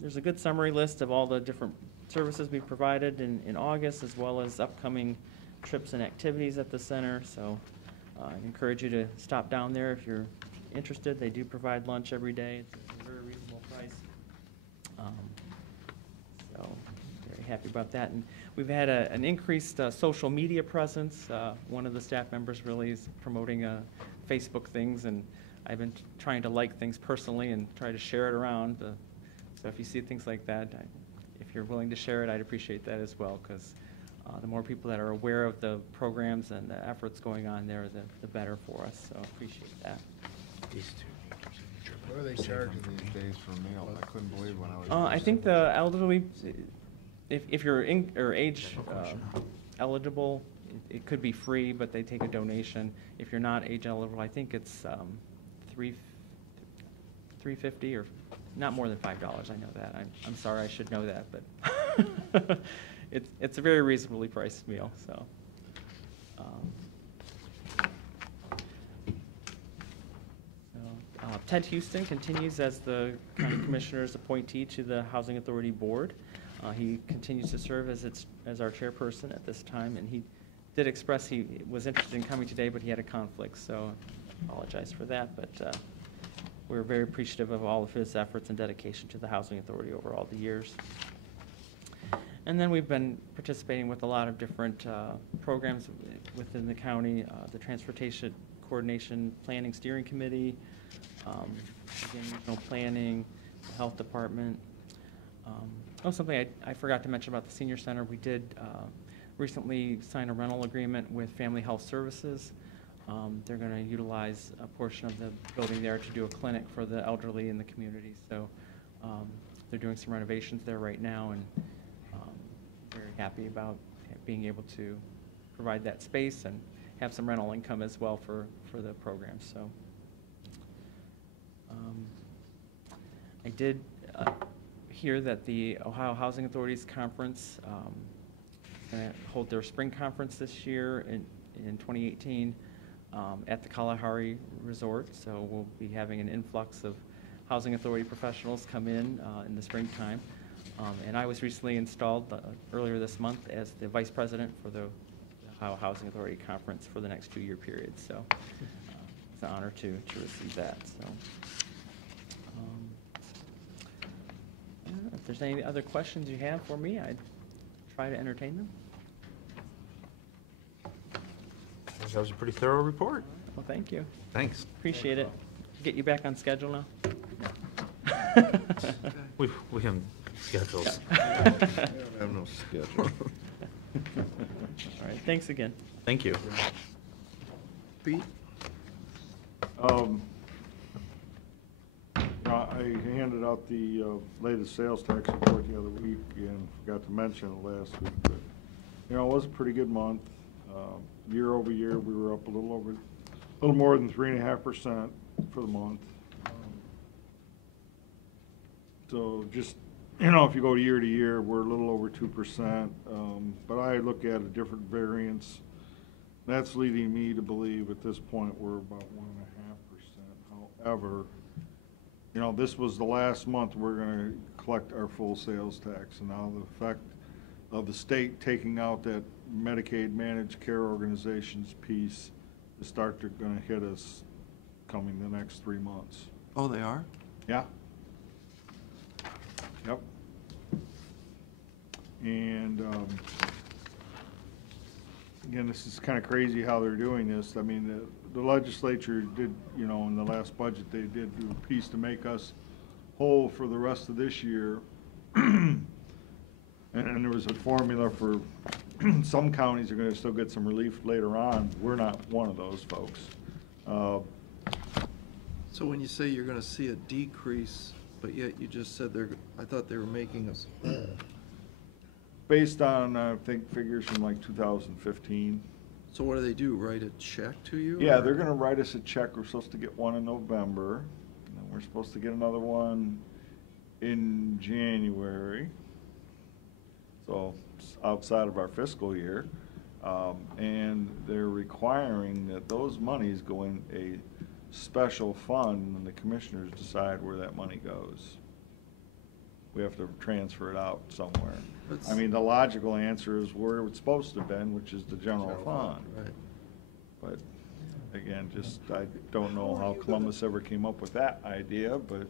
There's a good summary list of all the different services we provided in August, as well as upcoming trips and activities at the center. So I encourage you to stop down there if you're interested. They do provide lunch every day. It's a very reasonable price. So very happy about that. And we've had an increased social media presence. One of the staff members really is promoting Facebook things, and I've been trying to like things personally and try to share it around. So if you see things like that, if you're willing to share it, I'd appreciate that as well, because The more people that are aware of the programs and the efforts going on there, the better for us, so appreciate that. These two. What are they charging these days for meals? I couldn't believe when I was. I think the elderly, if you're or age eligible, it could be free, but they take a donation. If you're not age eligible, I think it's $3.50 or not more than $5. I know that. I'm sorry, I should know that, but it's a very reasonably priced meal. So. Ted Houston continues as the County Commissioner's appointee to the Housing Authority Board. He continues to serve as our chairperson at this time, and he did express he was interested in coming today, but he had a conflict, so I apologize for that. But we're very appreciative of all of his efforts and dedication to the Housing Authority over all the years. And then we've been participating with a lot of different programs within the county, the Transportation Coordination Planning Steering Committee, again, regional planning, the health department. Something I forgot to mention about the senior center, we did recently sign a rental agreement with Family Health Services. They're going to utilize a portion of the building there to do a clinic for the elderly in the community. So they're doing some renovations there right now, and very happy about being able to provide that space and have some rental income as well for the program. So I did hear that the Ohio Housing Authorities Conference going to hold their spring conference this year in 2018 at the Kalahari Resort. So we'll be having an influx of Housing Authority professionals come in the springtime. And I was recently installed earlier this month as the Vice President for the Ohio Housing Authority Conference for the next 2-year period. So it's an honor to receive that. So. If there's any other questions you have for me, I'd try to entertain them. That was a pretty thorough report. Well, thank you. Thanks. Appreciate it. Get you back on schedule now? We have schedules. I have no schedule. All right, thanks again. Thank you. Pete? I handed out the latest sales tax report the other week and forgot to mention it last week, but, it was a pretty good month. Year over year, we were up a little more than 3.5% for the month. So just, if you go year to year, we're a little over 2%, but I look at a different variance. That's leading me to believe at this point we're about 1.5%. However, this was the last month we're going to collect our full sales tax, and now the effect of the state taking out that Medicaid managed care organizations piece is going to hit us coming the next 3 months. Oh, they are? Yeah. Yep. And again, this is kind of crazy how they're doing this. I mean, the legislature did, in the last budget, they did do a piece to make us whole for the rest of this year. And there was a formula for some counties are going to still get some relief later on. We're not one of those folks. So when you say you're going to see a decrease, but yet you just said I thought they were making us whole. Based on, I think, figures from like 2015. So what do? Write a check to you? Yeah, or? they're going to write us a check. We're supposed to get one in November, and then we're supposed to get another one in January. So it's outside of our fiscal year. And they're requiring that those monies go in a special fund, and the commissioners decide where that money goes. We have to transfer it out somewhere. I mean, the logical answer is where it's supposed to have been, which is the general fund. Right. But again, I don't know how Columbus ever came up with that idea, but.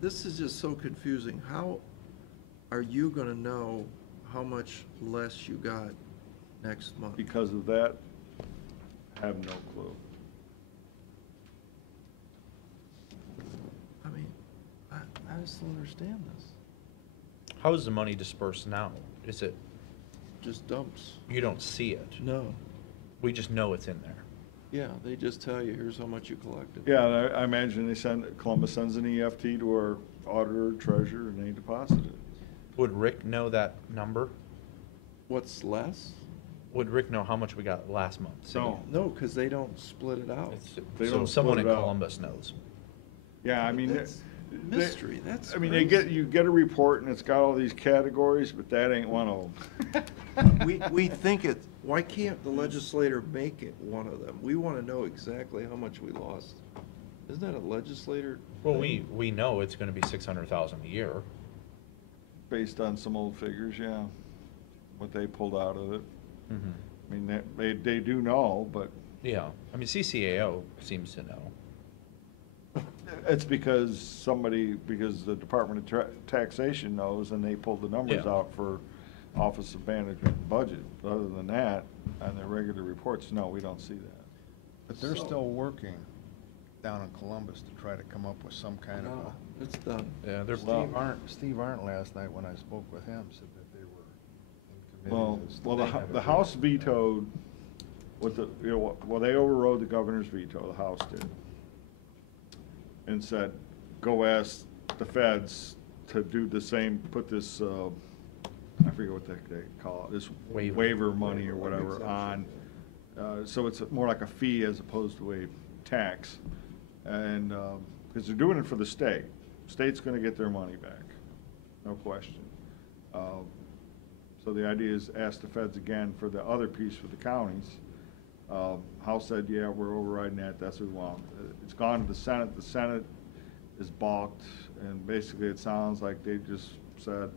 This is just so confusing. How are you going to know how much less you got next month? Because of that, I have no clue. I mean, I just don't understand this. How is the money dispersed now? Is it just dumps. You don't see it. No. We just know it's in there. Yeah, they just tell you, here's how much you collected. Yeah, I imagine Columbus sends an EFT to our auditor, treasurer, and they deposit it. Would Rick know that number? What's less? Would Rick know how much we got last month? Say- No. No, because they don't split it out. They So don't someone split in it out. Columbus knows. Yeah, I mean, That's they- mystery, that's I mean, crazy. you get a report and it's got all these categories, but that ain't one of them. We think it, why can't the legislator make it one of them? We want to know exactly how much we lost. Isn't that a legislator? Well, thing? we know it's gonna be 600,000 a year. Based on some old figures, yeah, what they pulled out of it. Mhm. I mean, they do know, but Yeah, I mean, CCAO seems to know. it's because the Department of Taxation knows, and they pulled the numbers Yeah. out for Office of Management and Budget. Other than that, on their regular reports, no, we don't see that. But they're still working down in Columbus to try to come up with some kind of No, a. it's done. Yeah, they're, Steve Arndt last night, when I spoke with him, said that they were in Well, committee. the House vetoed they overrode the governor's veto, the House did. And said, go ask the feds to do the same, put this, I forget what they call it, this waiver money or whatever on. So it's more like a fee as opposed to a tax. And, because they're doing it for the state. State's gonna get their money back, no question. So the idea is ask the feds again for the other piece for the counties. House said, yeah, we're overriding that, that's what we want. It's gone to the Senate is balked, and basically it sounds like they just said,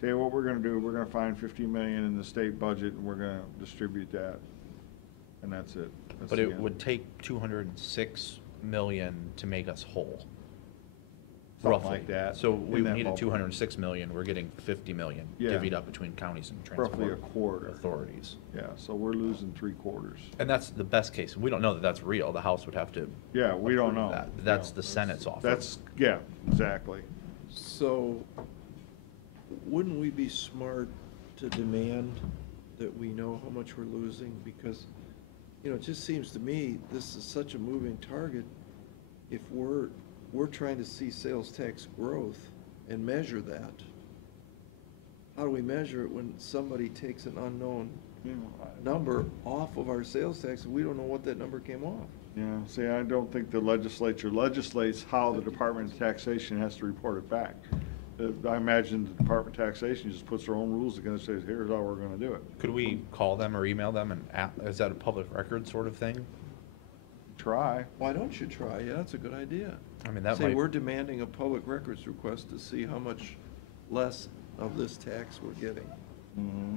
tell you what we're gonna do, we're gonna find 50 million in the state budget, and we're gonna distribute that, and that's it. That's but the it end. would take 206 million to make us whole. Something Roughly. like that, So in we that needed ballpark. 206 million, we're getting 50 million Yeah. divvied up between counties and Roughly a transport quarter. authorities. Yeah, so we're losing 3/4. And that's the best case. We don't know that that's real. The House would have to. Yeah, we don't approve know. that. That's Yeah. the Senate's offer. That's, yeah, exactly. So, wouldn't we be smart to demand that we know how much we're losing? Because, it just seems to me, this is such a moving target. If we're trying to see sales tax growth and measure that, how do we measure it when somebody takes an unknown number off of our sales tax, and we don't know what that number came off? Yeah, see, I don't think the legislature legislates how the Department of Taxation has to report it back. I imagine the Department of Taxation just puts their own rules together and says, here's how we're gonna do it. Could we call them or email them and is that a public record sort of thing? Try. Why don't you try? Yeah, that's a good idea. I mean, that Say, might. we're demanding a public records request to see how much less of this tax we're getting.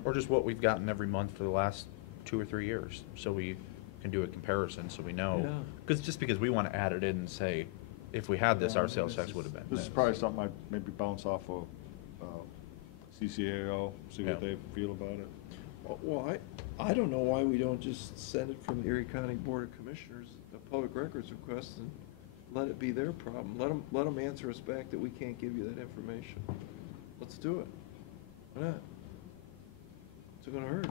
Or just what we've gotten every month for the last 2 or 3 years, so we can do a comparison, so we know. Yeah. Because we want to add it in and say, if we had this, our sales tax would have been This is this. probably something I'd maybe bounce off of CCAO, see what Yeah. they feel about it. Well, I don't know why we don't just send it from the Erie County Board of Commissioners, a public records request, and let it be their problem. Let them answer us back that we can't give you that information. Let's do it. Why not? What's it gonna hurt?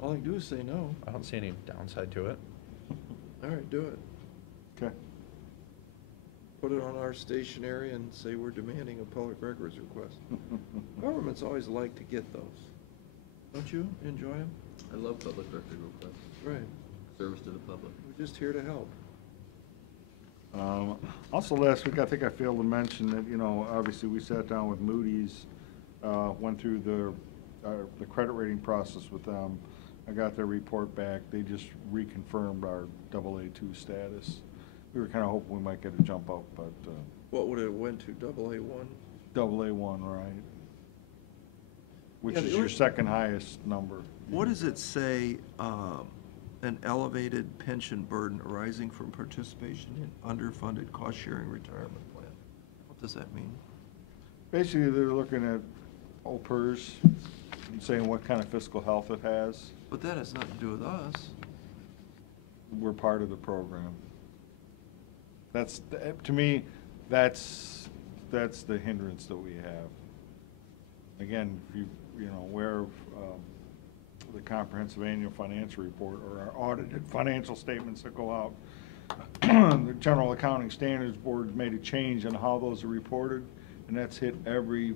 All they can do is say no. I don't see any downside to it. All right, do it. Okay. Put it on our stationery and say we're demanding a public records request. Governments always like to get those. Don't you enjoy them? I love public record requests, Right. service to the public. We're just here to help. Also, last week, I think I failed to mention that, obviously, we sat down with Moody's, went through the credit rating process with them. I got their report back. They just reconfirmed our AA2 status. We were kind of hoping we might get a jump up, but What would it have went to, AA1? AA1, right? Which Yeah, is the your only- second highest number. What does it say, an elevated pension burden arising from participation in underfunded cost-sharing retirement plan? What does that mean? Basically, they're looking at OPERS and saying what kind of fiscal health it has. But that has nothing to do with us. We're part of the program. That's, to me, that's the hindrance that we have. Again, if you know, where the comprehensive annual financial report, or our audited financial statements that go out. The General Accounting Standards Board made a change in how those are reported, and that's hit every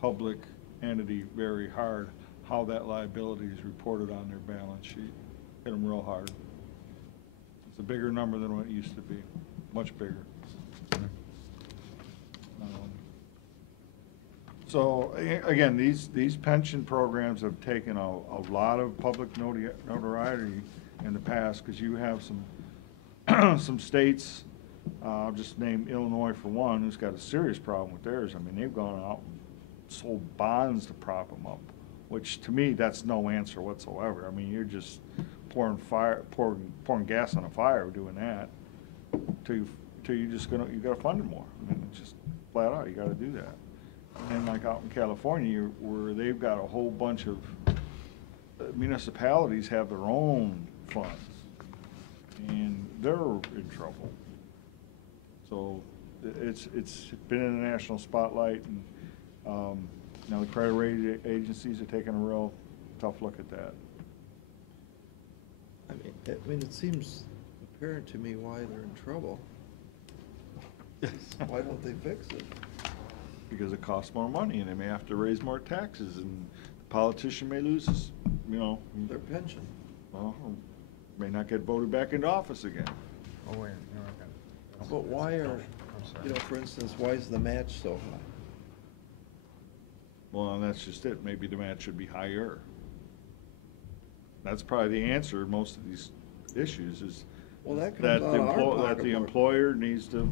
public entity very hard, how that liability is reported on their balance sheet. Hit them real hard. It's a bigger number than what it used to be, much bigger. So, again, these pension programs have taken a lot of public notoriety in the past, because you have some states, I'll just name Illinois for one, who's got a serious problem with theirs. I mean, they've gone out and sold bonds to prop them up, which to me, that's no answer whatsoever. I mean, you're just pouring gas on a fire doing that, till you just you gotta fund it more. I mean, it's just flat out, you gotta do that. And like out in California, where they've got a whole bunch of municipalities have their own funds, and they're in trouble. So it's been in the national spotlight, and now the credit rating agencies are taking a real tough look at that. I mean, it seems apparent to me why they're in trouble. Why don't they fix it? Because it costs more money, and they may have to raise more taxes, and the politician may lose his, Their pension. well, may not get voted back into office again. Oh, wait, no, I got. But why are, I'm sorry. for instance, why is the match so high? Well, and that's just it. Maybe the match should be higher. That's probably the answer to most of these issues, is Well, that comes that out the of our that the pocketbook. employer needs to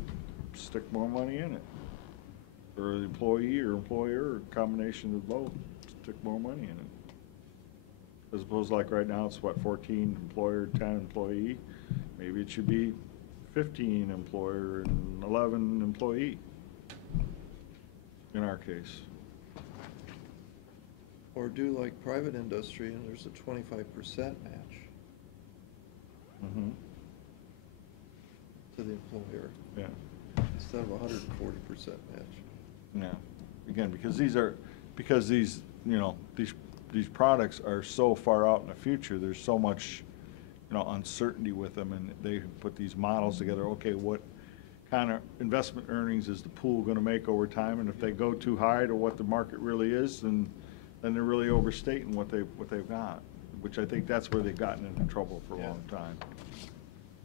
stick more money in it. Or the employee or employer, or a combination of both, stick more money in it. As opposed, like right now, it's what, 14 employer, 10 employee? Maybe it should be 15 employer and 11 employee, in our case. Or do like private industry, and there's a 25% match Mm-hmm. to the employer, Yeah. instead of a 140% match. Yeah, again, because these products are so far out in the future, there's so much, uncertainty with them, and they put these models together. Okay, what kind of investment earnings is the pool gonna make over time? And if they go too high to what the market really is, then they're really overstating what they've got, which I think that's where they've gotten into trouble for a long time.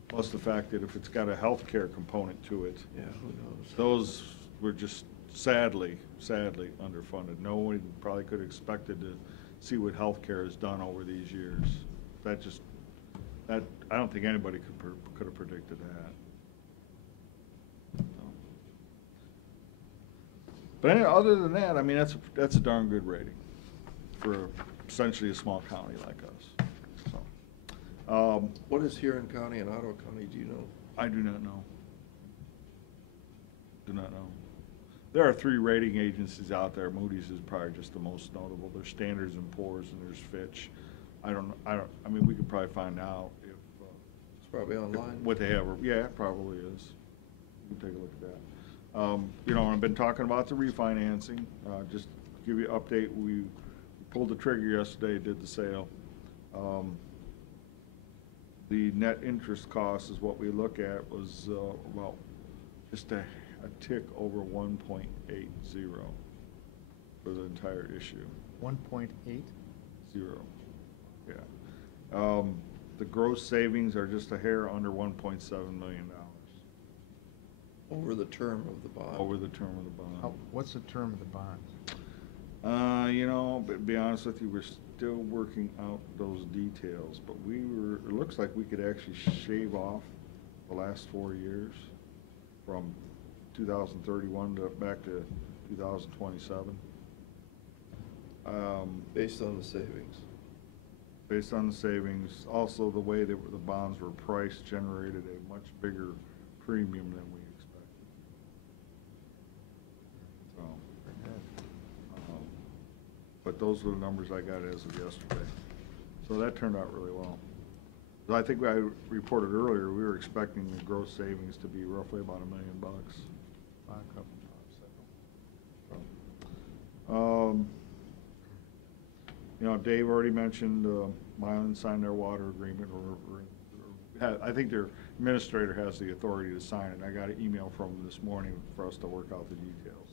Plus the fact that if it's got a healthcare component to it, Yeah, who knows? those were just sadly underfunded. No one probably could have expected to see what healthcare has done over these years. I don't think anybody could have predicted that. So. But anyway, other than that, I mean, that's a darn good rating for essentially a small county like us. So, What is Huron County and Ottawa County, do you know? I do not know. There are 3 rating agencies out there. Moody's is probably just the most notable. There's Standards and Poor's, and there's Fitch. I mean, we could probably find out if, It's probably online. what they have. Yeah, it probably is. We can take a look at that. I've been talking about the refinancing. Just to give you an update, we pulled the trigger yesterday, did the sale. The net interest cost is what we look at was about just a tick over 1.80 for the entire issue. 1.8? 0, yeah. The gross savings are just a hair under $1.7 million Over the term of the bond. over the term of the bond. What's the term of the bond? But to be honest with you, we're still working out those details, but it looks like we could actually shave off the last 4 years from 2031 back to 2027. Based on the savings. Based on the savings, also the way that the bonds were priced generated a much bigger premium than we expected. So, but those are the numbers I got as of yesterday. So that turned out really well. But I think I reported earlier, we were expecting the gross savings to be roughly about $1 million. You know, Dave already mentioned, Mylan signed their water agreement, I think their administrator has the authority to sign it. I got an email from them this morning for us to work out the details.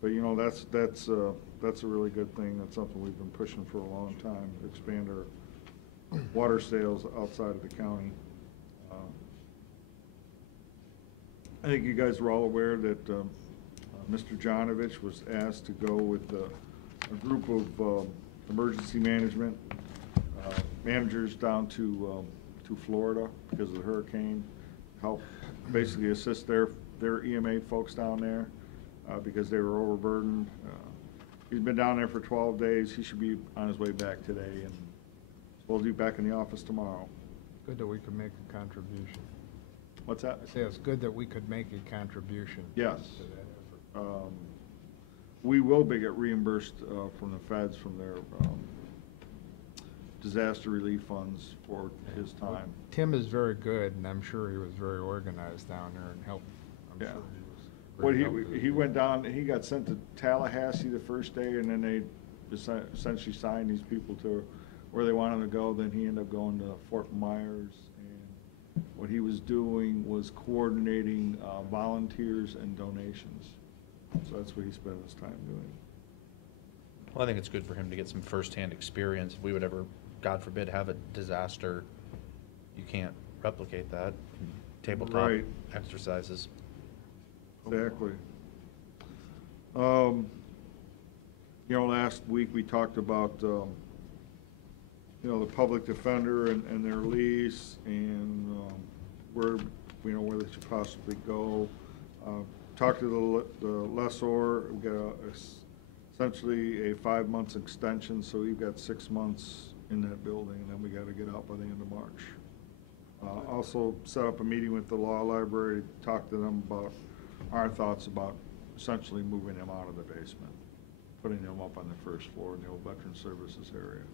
But, you know, that's a really good thing. That's something we've been pushing for a long time, to expand our water sales outside of the county. I think you guys are all aware that Mr. Jonovich was asked to go with a group of emergency management managers down to Florida because of the hurricane, help basically assist their EMA folks down there because they were overburdened. He's been down there for 12 days. He should be on his way back today, and we'll be back in the office tomorrow. Good that we could make a contribution. What's that? I say it's good that we could make a contribution. Yes. To that effort. We will get reimbursed from the feds from their disaster relief funds for his time. Tim is very good, and I'm sure he was very organized down there and helped. I'm Yeah. sure he was Well, great help to he the went down, he got sent to Tallahassee the first day, and then they essentially signed these people to where they wanted to go. Then he ended up going to Fort Myers, and what he was doing was coordinating volunteers and donations. So that's what he spent his time doing. Well, I think it's good for him to get some firsthand experience. If we would ever, God forbid, have a disaster, you can't replicate that. Tabletop Right. exercises. Exactly. You know, last week we talked about, you know, the public defender and their lease and where, you know, where they should possibly go. Talked to the lessor. We got essentially a 5 months extension, so we've got 6 months in that building, and then we got to get out by the end of March. Also set up a meeting with the law library, talk to them about our thoughts about essentially moving them out of the basement, putting them up on the first floor in the old Veteran Services area.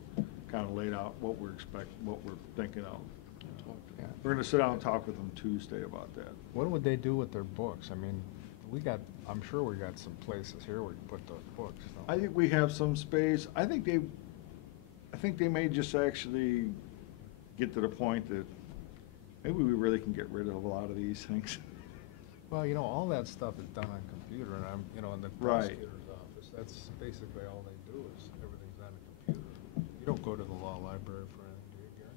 Kind of laid out what we're thinking of. Yeah. We're gonna sit down and talk with them Tuesday about that. What would they do with their books? I mean, I'm sure we got some places here where we can put those books. So. I think we have some space. I think they may just actually get to the point that maybe we really can get rid of a lot of these things. Well, you know, all that stuff is done on computer, and I'm, you know, in the Right. prosecutor's office, that's basically all they do is everything's on a computer. You don't go to the law library for anything, do you, Gary?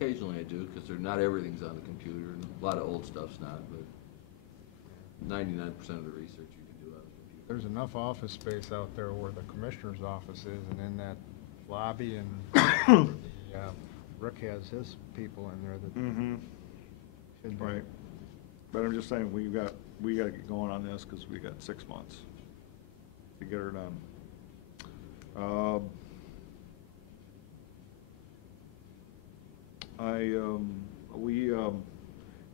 Occasionally I do, because not everything's on the computer, and a lot of old stuff's not, but 99% of the research you can do on the computer. There's enough office space out there where the commissioner's office is, and in that lobby, and Rick has his people in there that Mm-hmm. should be. Right. But I'm just saying, we gotta get going on this, because we got 6 months to get her done. We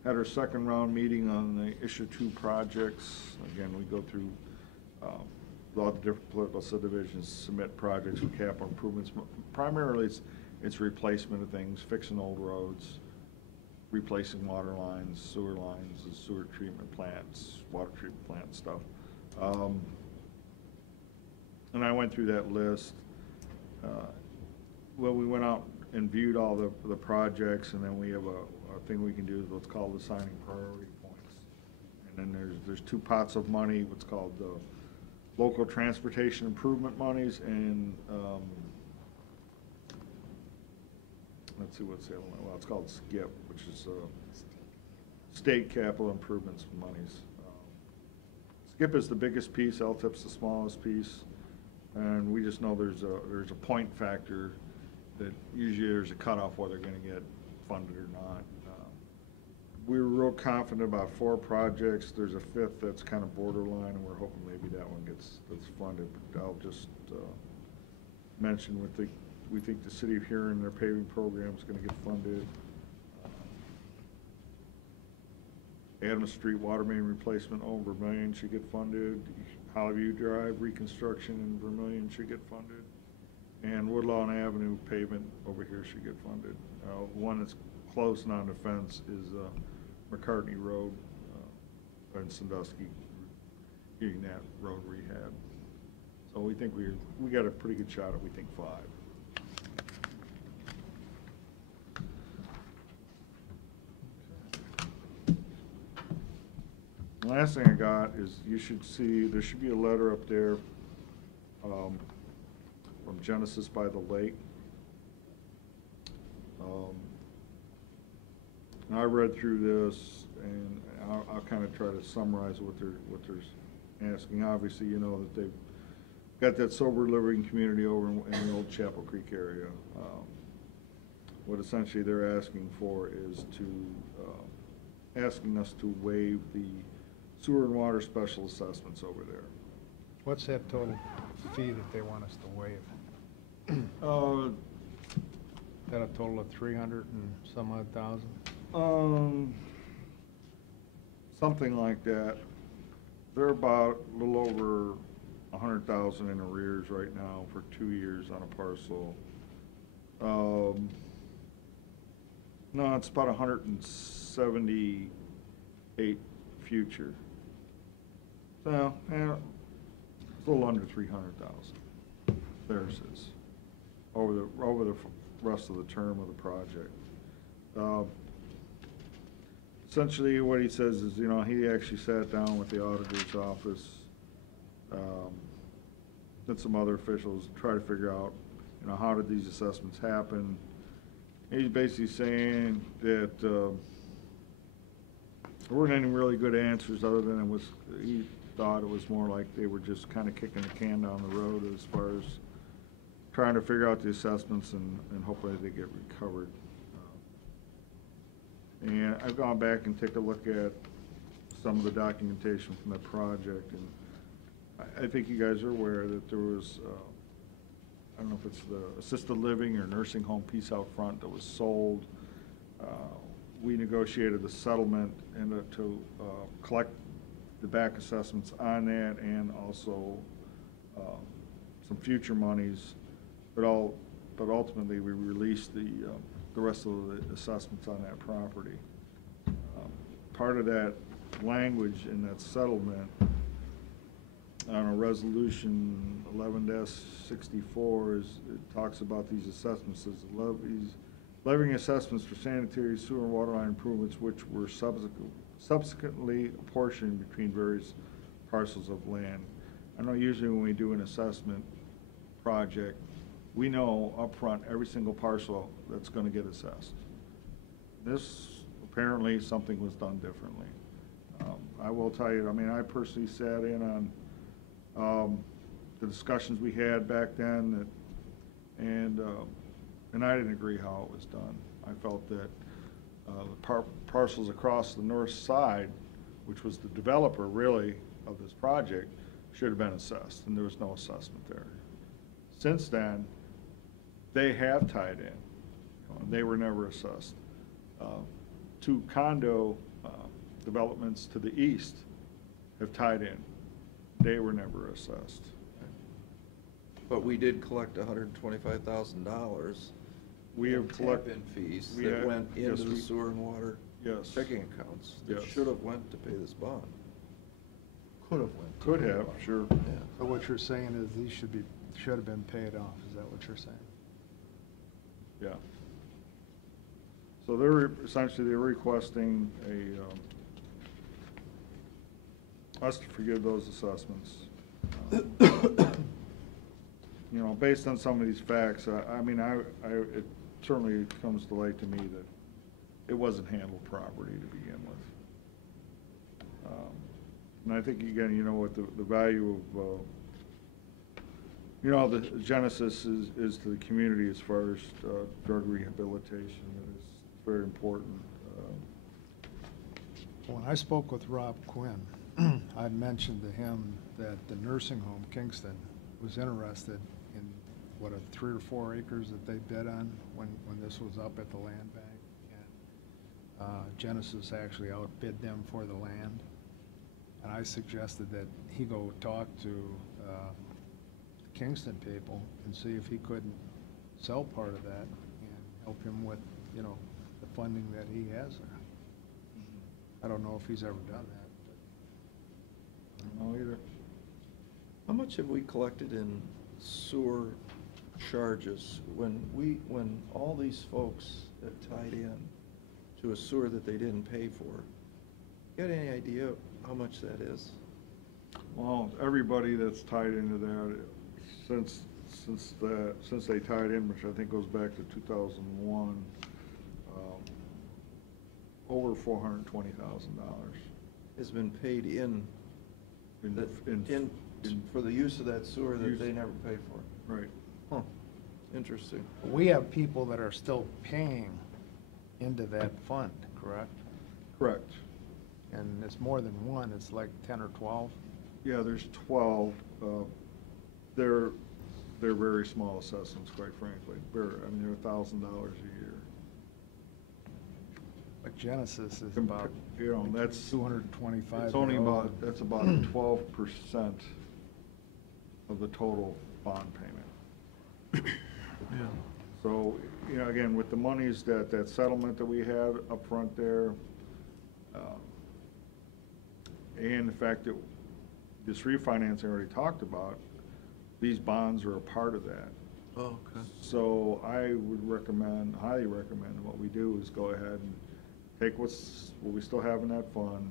had our second round meeting on the issue 2 projects. Again, we go through a lot of different political subdivisions, submit projects for capital improvements. Primarily, it's replacement of things, fixing old roads, replacing water lines, sewer lines, and sewer treatment plants, water treatment plant stuff. And I went through that list. Well, we went out and viewed all the projects, and then we have a thing we can do is what's called assigning priority points. And then there's 2 pots of money, what's called local transportation improvement monies, and let's see what's the other one. Well, it's called SKIP, which is state capital improvements monies. SKIP is the biggest piece, LTIP's the smallest piece, and we just know there's a point factor that usually there's a cutoff whether they're going to get funded or not. We're real confident about 4 projects. There's a 5th that's kind of borderline, and we're hoping maybe that one gets funded. But I'll just mention we think the city of Huron, their paving program is going to get funded. Adams Street water main replacement over Vermillion should get funded. Hollyview Drive reconstruction in Vermillion should get funded. And Woodlawn Avenue pavement over here should get funded. One that's close non-defense is McCartney Road in Sandusky, getting that road rehab. So we think we got a pretty good shot at, we think, 5. last thing I got is you should see, there should be a letter up there from Genesis by the Lake. And I read through this, and I'll kind of try to summarize what they're asking. Obviously, you know that they've got that sober living community over in the old Chapel Creek area. What essentially they're asking for is asking us to waive the sewer and water special assessments over there. What's that total fee that they want us to waive? Is that a total of 300 and some odd thousand? Something like that. They're about a little over 100,000 in arrears right now for 2 years on a parcel. No, it's about 178 future. So, yeah, it's a little under 300,000. Theirs is over the rest of the term of the project. Essentially, what he says is, you know, he actually sat down with the auditor's office and some other officials to try to figure out, you know, how did these assessments happen. He's basically saying that there weren't any really good answers other than he thought it was more like they were just kind of kicking the can down the road as far as trying to figure out the assessments and hopefully they get recovered. And I've gone back and taken a look at some of the documentation from that project, and I think you guys are aware that there was, I don't know if it's the assisted living or nursing home piece out front that was sold. We negotiated the settlement and to collect the back assessments on that and also some future monies, but ultimately we released the rest of the assessments on that property. Part of that language in that settlement on a resolution 11-64 it talks about these assessments as levying assessments for sanitary sewer and water line improvements which were subsequently apportioned between various parcels of land. I know usually when we do an assessment project, we know upfront every single parcel that's going to get assessed. This, apparently, something was done differently. I will tell you, I mean, I personally sat in on the discussions we had back then, and I didn't agree how it was done. I felt that the parcels across the north side, which was the developer, really, of this project, should have been assessed, and there was no assessment there. Since then, they have tied in. They were never assessed. 2 condo developments to the east have tied in. They were never assessed. But we did collect $125,000 We have in collected tap-in fees we that have- went yes, into the we- sewer and water Yes. checking accounts that Yes. should have went to pay this bond. Could have went. Could have, sure. Yeah. So what you're saying is these should have been paid off, is that what you're saying? Yeah. So they're requesting us to forgive those assessments. You know, based on some of these facts, I mean, it certainly comes to light to me that it wasn't handled properly to begin with. And I think, again, you know, what the value of, you know, the genesis is to the community as far as drug rehabilitation. It is very important. When I spoke with Rob Quinn, I mentioned to him that the nursing home, Kingston, was interested in, 3 or 4 acres that they bid on when this was up at the land bank. And Genesis actually outbid them for the land. And I suggested that he go talk to Kingston people and see if he couldn't sell part of that and help him with, you know, the funding that he has there. I don't know if he's ever done that. I don't know either. How much have we collected in sewer charges when all these folks have tied in to a sewer that they didn't pay for? You got any idea how much that is? Well, everybody that's tied into that, since they tied in, which I think goes back to 2001, over $420,000. Has been paid in, In- for the use of that sewer that Use- they never paid for. Right. Huh, interesting. We have people that are still paying into that fund, correct? Correct. And it's more than one, it's like 10 or 12? Yeah, there's 12. They're very small assessments, quite frankly. They're $1,000 a year. But Genesis is Compa- about you know, that's- 225. It's only below. about, that's about 12% of the total bond payment. Yeah. So, again, with the monies that settlement that we had up front there, and the fact that this refinancing I already talked about, these bonds are a part of that. Oh, okay. So I would highly recommend, what we do is go ahead and take what we still have in that fund,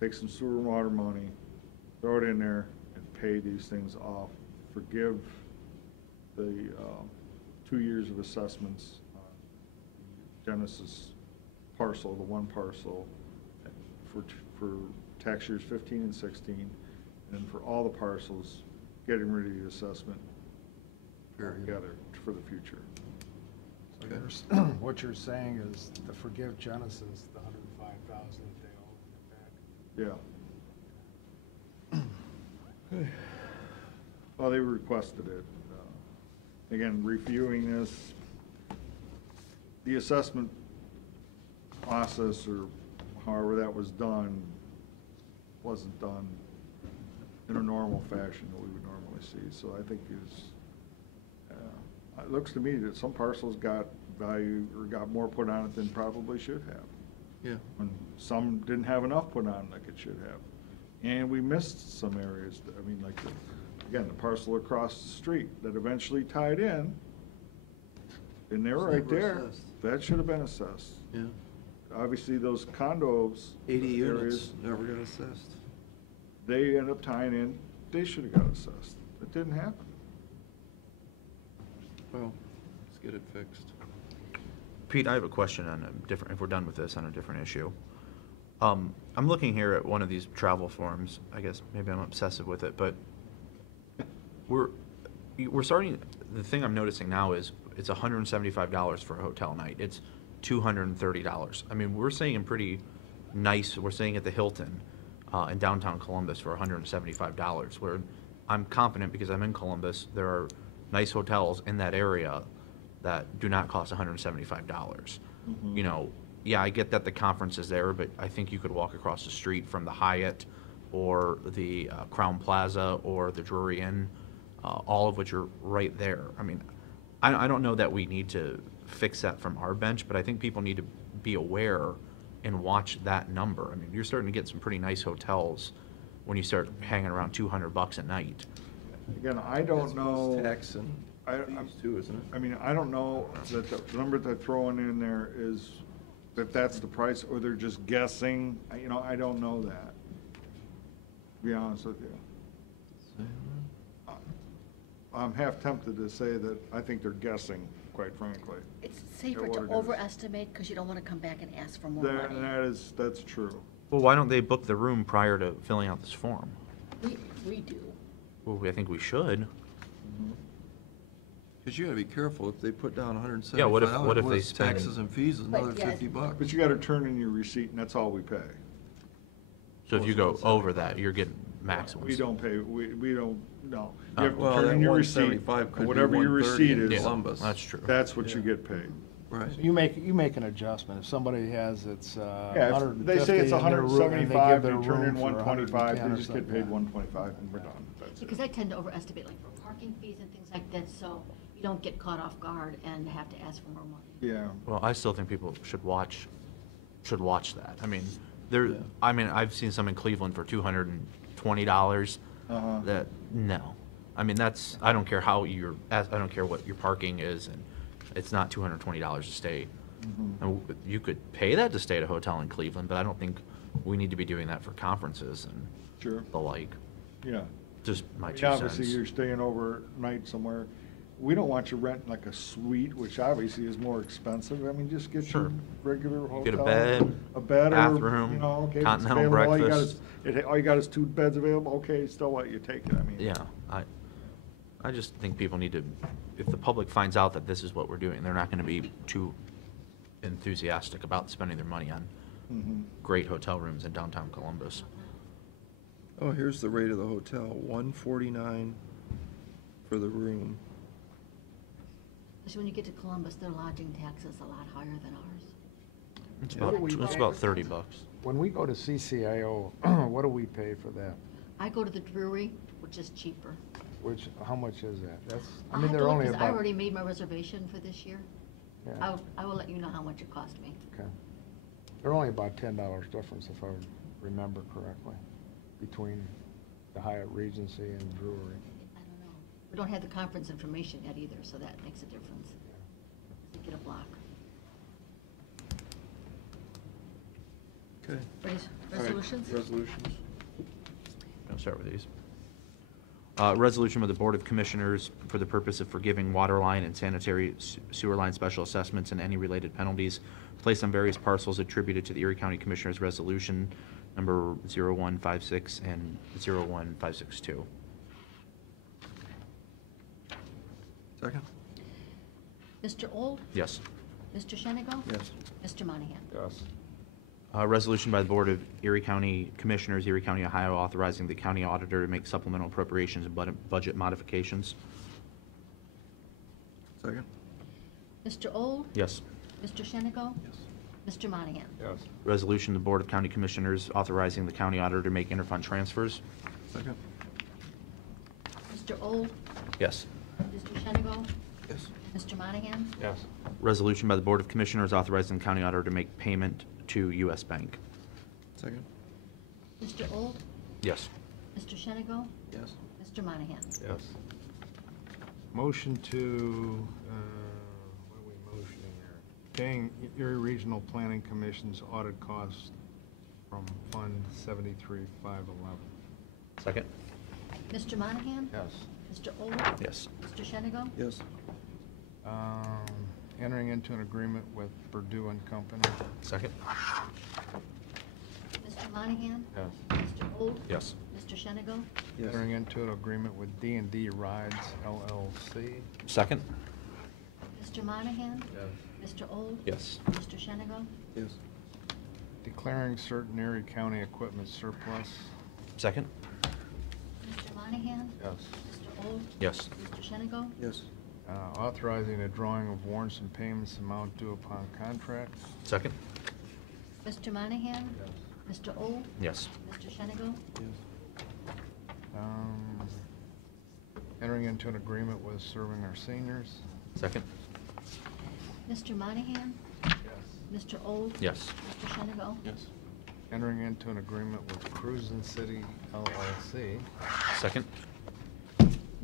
take some sewer and water money, throw it in there, and pay these things off. Forgive the 2 years of assessments on Genesis parcel, the one parcel, for tax years 15 and 16, and for all the parcels, getting rid of the assessment together for the future. So what you're saying is to forgive Genesis the $105,000 that they owe back. Well, they requested it. Again, reviewing this, the assessment process, or however that was done, wasn't done in a normal fashion that we would normally see. So I think it looks to me that some parcels got value or got more put on it than probably should have. Yeah. And some didn't have enough put on like it should have. And we missed some areas, like again, the parcel across the street that eventually tied in, and they're It's right never there. assessed. That should have been assessed. Yeah. Obviously, those condos. 80 units, areas, never got assessed. they end up tying in, they should have got assessed. It didn't happen. Well, let's get it fixed. Pete, I have a question on a different, if we're done with this, on a different issue. I'm looking here at one of these travel forms. I guess maybe I'm obsessive with it, but we're starting, the thing I'm noticing now is it's $175 for a hotel night. It's $230. I mean, we're staying in pretty nice, we're staying at the Hilton in downtown Columbus for $175, where I'm confident, because I'm in Columbus, there are nice hotels in that area that do not cost $175. Yeah, I get that the conference is there, but I think you could walk across the street from the Hyatt or the Crown Plaza or the Drury Inn, all of which are right there. I mean, I don't know that we need to fix that from our bench, but I think people need to be aware and watch that number. I mean, you're starting to get some pretty nice hotels when you start hanging around $200 a night. Again, I don't That's plus know. tax and fees too, isn't it? I mean, I don't know that the number they're throwing in there is, that's the price, or they're just guessing. I don't know that, to be honest with you. I'm half tempted to say that I think they're guessing, quite frankly. It's safer what to it is. overestimate, because you don't want to come back and ask for more money. That's true. Well, why don't they book the room prior to filling out this form? We do. Well, I think we should. Because you gotta be careful, if they put down $175. Yeah, what if they what's spend- taxes and fees is But another yeah. $50. But you gotta turn in your receipt, and that's all we pay. So if you go over that, you're getting maximums. We don't pay, we don't, no. Oh. You have to Well, turn that in your receipt, 175 could be whatever your 130 receipt in is, Columbus. That's true. that's what you get paid. Right. You make an adjustment. If somebody has its Yeah, if 150 they say it's in their room, and they give 175, their you turn in room for 125, 110 they or just get something, paid yeah. 125, and we're done. That's Because it. I tend to overestimate, like for parking fees and things like that, so you don't get caught off guard and have to ask for more money. Yeah. Well, I still think people should watch that. I mean, Yeah. I've seen some in Cleveland for $220. Uh-huh. No. I mean, I don't care I don't care what your parking is, and it's not $220 to stay. Mhm. And you could pay that to stay at a hotel in Cleveland, but I don't think we need to be doing that for conferences and Sure, the like. yeah. Just my I mean, 2 obviously, cents. you're staying overnight somewhere. We don't want you renting like a suite, which obviously is more expensive. I mean, just get Sure. your regular hotel. Get a bed, A bed or, bathroom, you know, okay, if it's continental available, all you got breakfast. all you got is 2 beds available, okay, still what, you take it, I mean. Yeah, I just think people need to, if the public finds out that this is what we're doing, they're not gonna be too enthusiastic about spending their money on Mhm. great hotel rooms in downtown Columbus. Oh, here's the rate of the hotel, $149 for the room. So when you get to Columbus, their lodging tax is a lot higher than ours. It's Yeah. about $30. When we go to CCIO, what do we pay for that? I go to the Brewery, which is cheaper. Which, how much is that? That's, I I'll mean, have to they're look, only 'cause I about. already made my reservation for this year. Yeah, I will let you know how much it cost me. okay. They're only about $10 difference, if I remember correctly, between the Hyatt Regency and Brewery. I don't know. We don't have the conference information yet either, so that makes a difference. You get a block. Okay. Ready- All right, Resolutions? Resolutions. I'll start with these. Resolution of the Board of Commissioners for the purpose of forgiving water line and sanitary sewer line special assessments and any related penalties placed on various parcels attributed to the Erie County Commissioners Resolution number 0156 and 01562. Second? Mr. Old? Yes. Mr. Shenigo? Yes. Mr. Monahan? Yes. Resolution by the Board of Erie County Commissioners, Erie County, Ohio, authorizing the county auditor to make supplemental appropriations and budget modifications. Second? Mr. Old? Yes. Mr. Shenigo? Yes. Mr. Monahan? Yes. Resolution, the Board of County Commissioners authorizing the county auditor to make interfund transfers. Second? Mr. Old? Yes. Mr. Shenigo? Yes. Mr. Monahan? Yes. Resolution by the Board of Commissioners authorizing the county auditor to make payment to U.S. Bank. Second? Mr. Old? Yes. Mr. Shenigo? Yes. Mr. Monahan? Yes. Motion to, what are we motioning here? Paying Erie Regional Planning Commission's audit costs from Fund 73-511. Second. Mr. Monahan? Yes. Mr. Old? Yes. Mr. Shenigo? Yes. Entering into an agreement with Purdue and Company. Second. Mr. Monahan? Yes. Mr. Old? Yes. Mr. Shenigo? Yes. Entering into an agreement with D&D Rides LLC. Second. Mr. Monahan? Yes. Mr. Old? Yes. Mr. Shenigo? Yes. Declaring certain Erie County equipment surplus. Second. Mr. Monahan? Yes. Mr. Old? Yes. Mr. Shenigo? Yes. Authorizing a drawing of warrants and payments amount due upon contracts. Second. Mr. Monahan? Yes. Mr. Old? Yes. Mr. Shenigo? Yes. Entering into an agreement with Serving Our Seniors. Second. Mr. Monahan? Yes. Mr. Old? Yes. Mr. Shenigo? Yes. Entering into an agreement with Cruisin' City LLC. Second.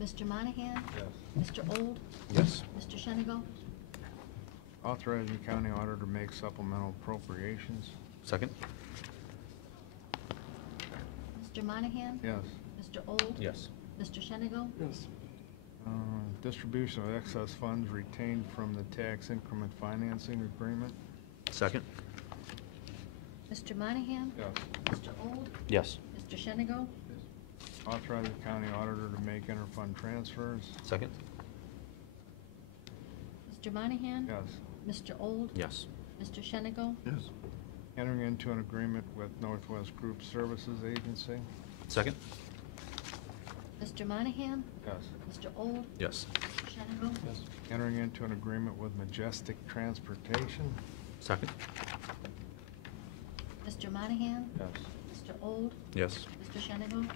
Mr. Monahan? Yes. Mr. Old? Yes. Mr. Shenigo? Authorizing county auditor to make supplemental appropriations. Second. Mr. Monahan? Yes. Mr. Old? Yes. Mr. Shenigo? Yes. Distribution of excess funds retained from the tax increment financing agreement. Second. Mr. Monahan? Yes. Mr. Old? Yes. Mr. Shenigo? Authorizing county auditor to make interfund transfers. Second. Mr. Monahan? Yes. Mr. Old? Yes. Mr. Shenigo? Yes. Entering into an agreement with Northwest Group Services Agency. Second. Mr. Monahan? Yes. Mr. Old? Yes. Mr. Shenigo? Yes. Entering into an agreement with Majestic Transportation. Second. Mr. Monahan? Yes. Mr. Old? Yes. Mr. Shenigo?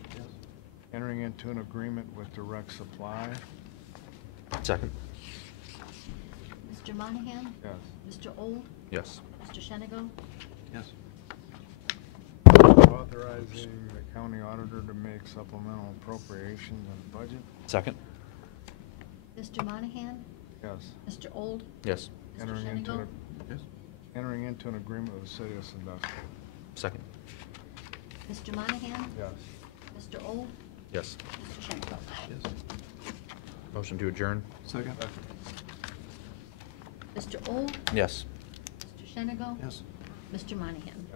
Entering into an agreement with Direct Supply. Second. Mr. Monahan? Yes. Mr. Old? Yes. Mr. Shenigo? Yes. Authorizing the county auditor to make supplemental appropriations in the budget. Second. Mr. Monahan? Yes. Mr. Old? Yes. Mr. Entering into Shenigo? an Yes. Entering into an agreement with the City of Sandusky. Second. Mr. Monahan? Yes. Mr. Old? Yes. Mr. Shenko? Yes. Motion to adjourn? Second? Mr. Old? Yes. Mr. Shenko? Yes. Mr. Monahan?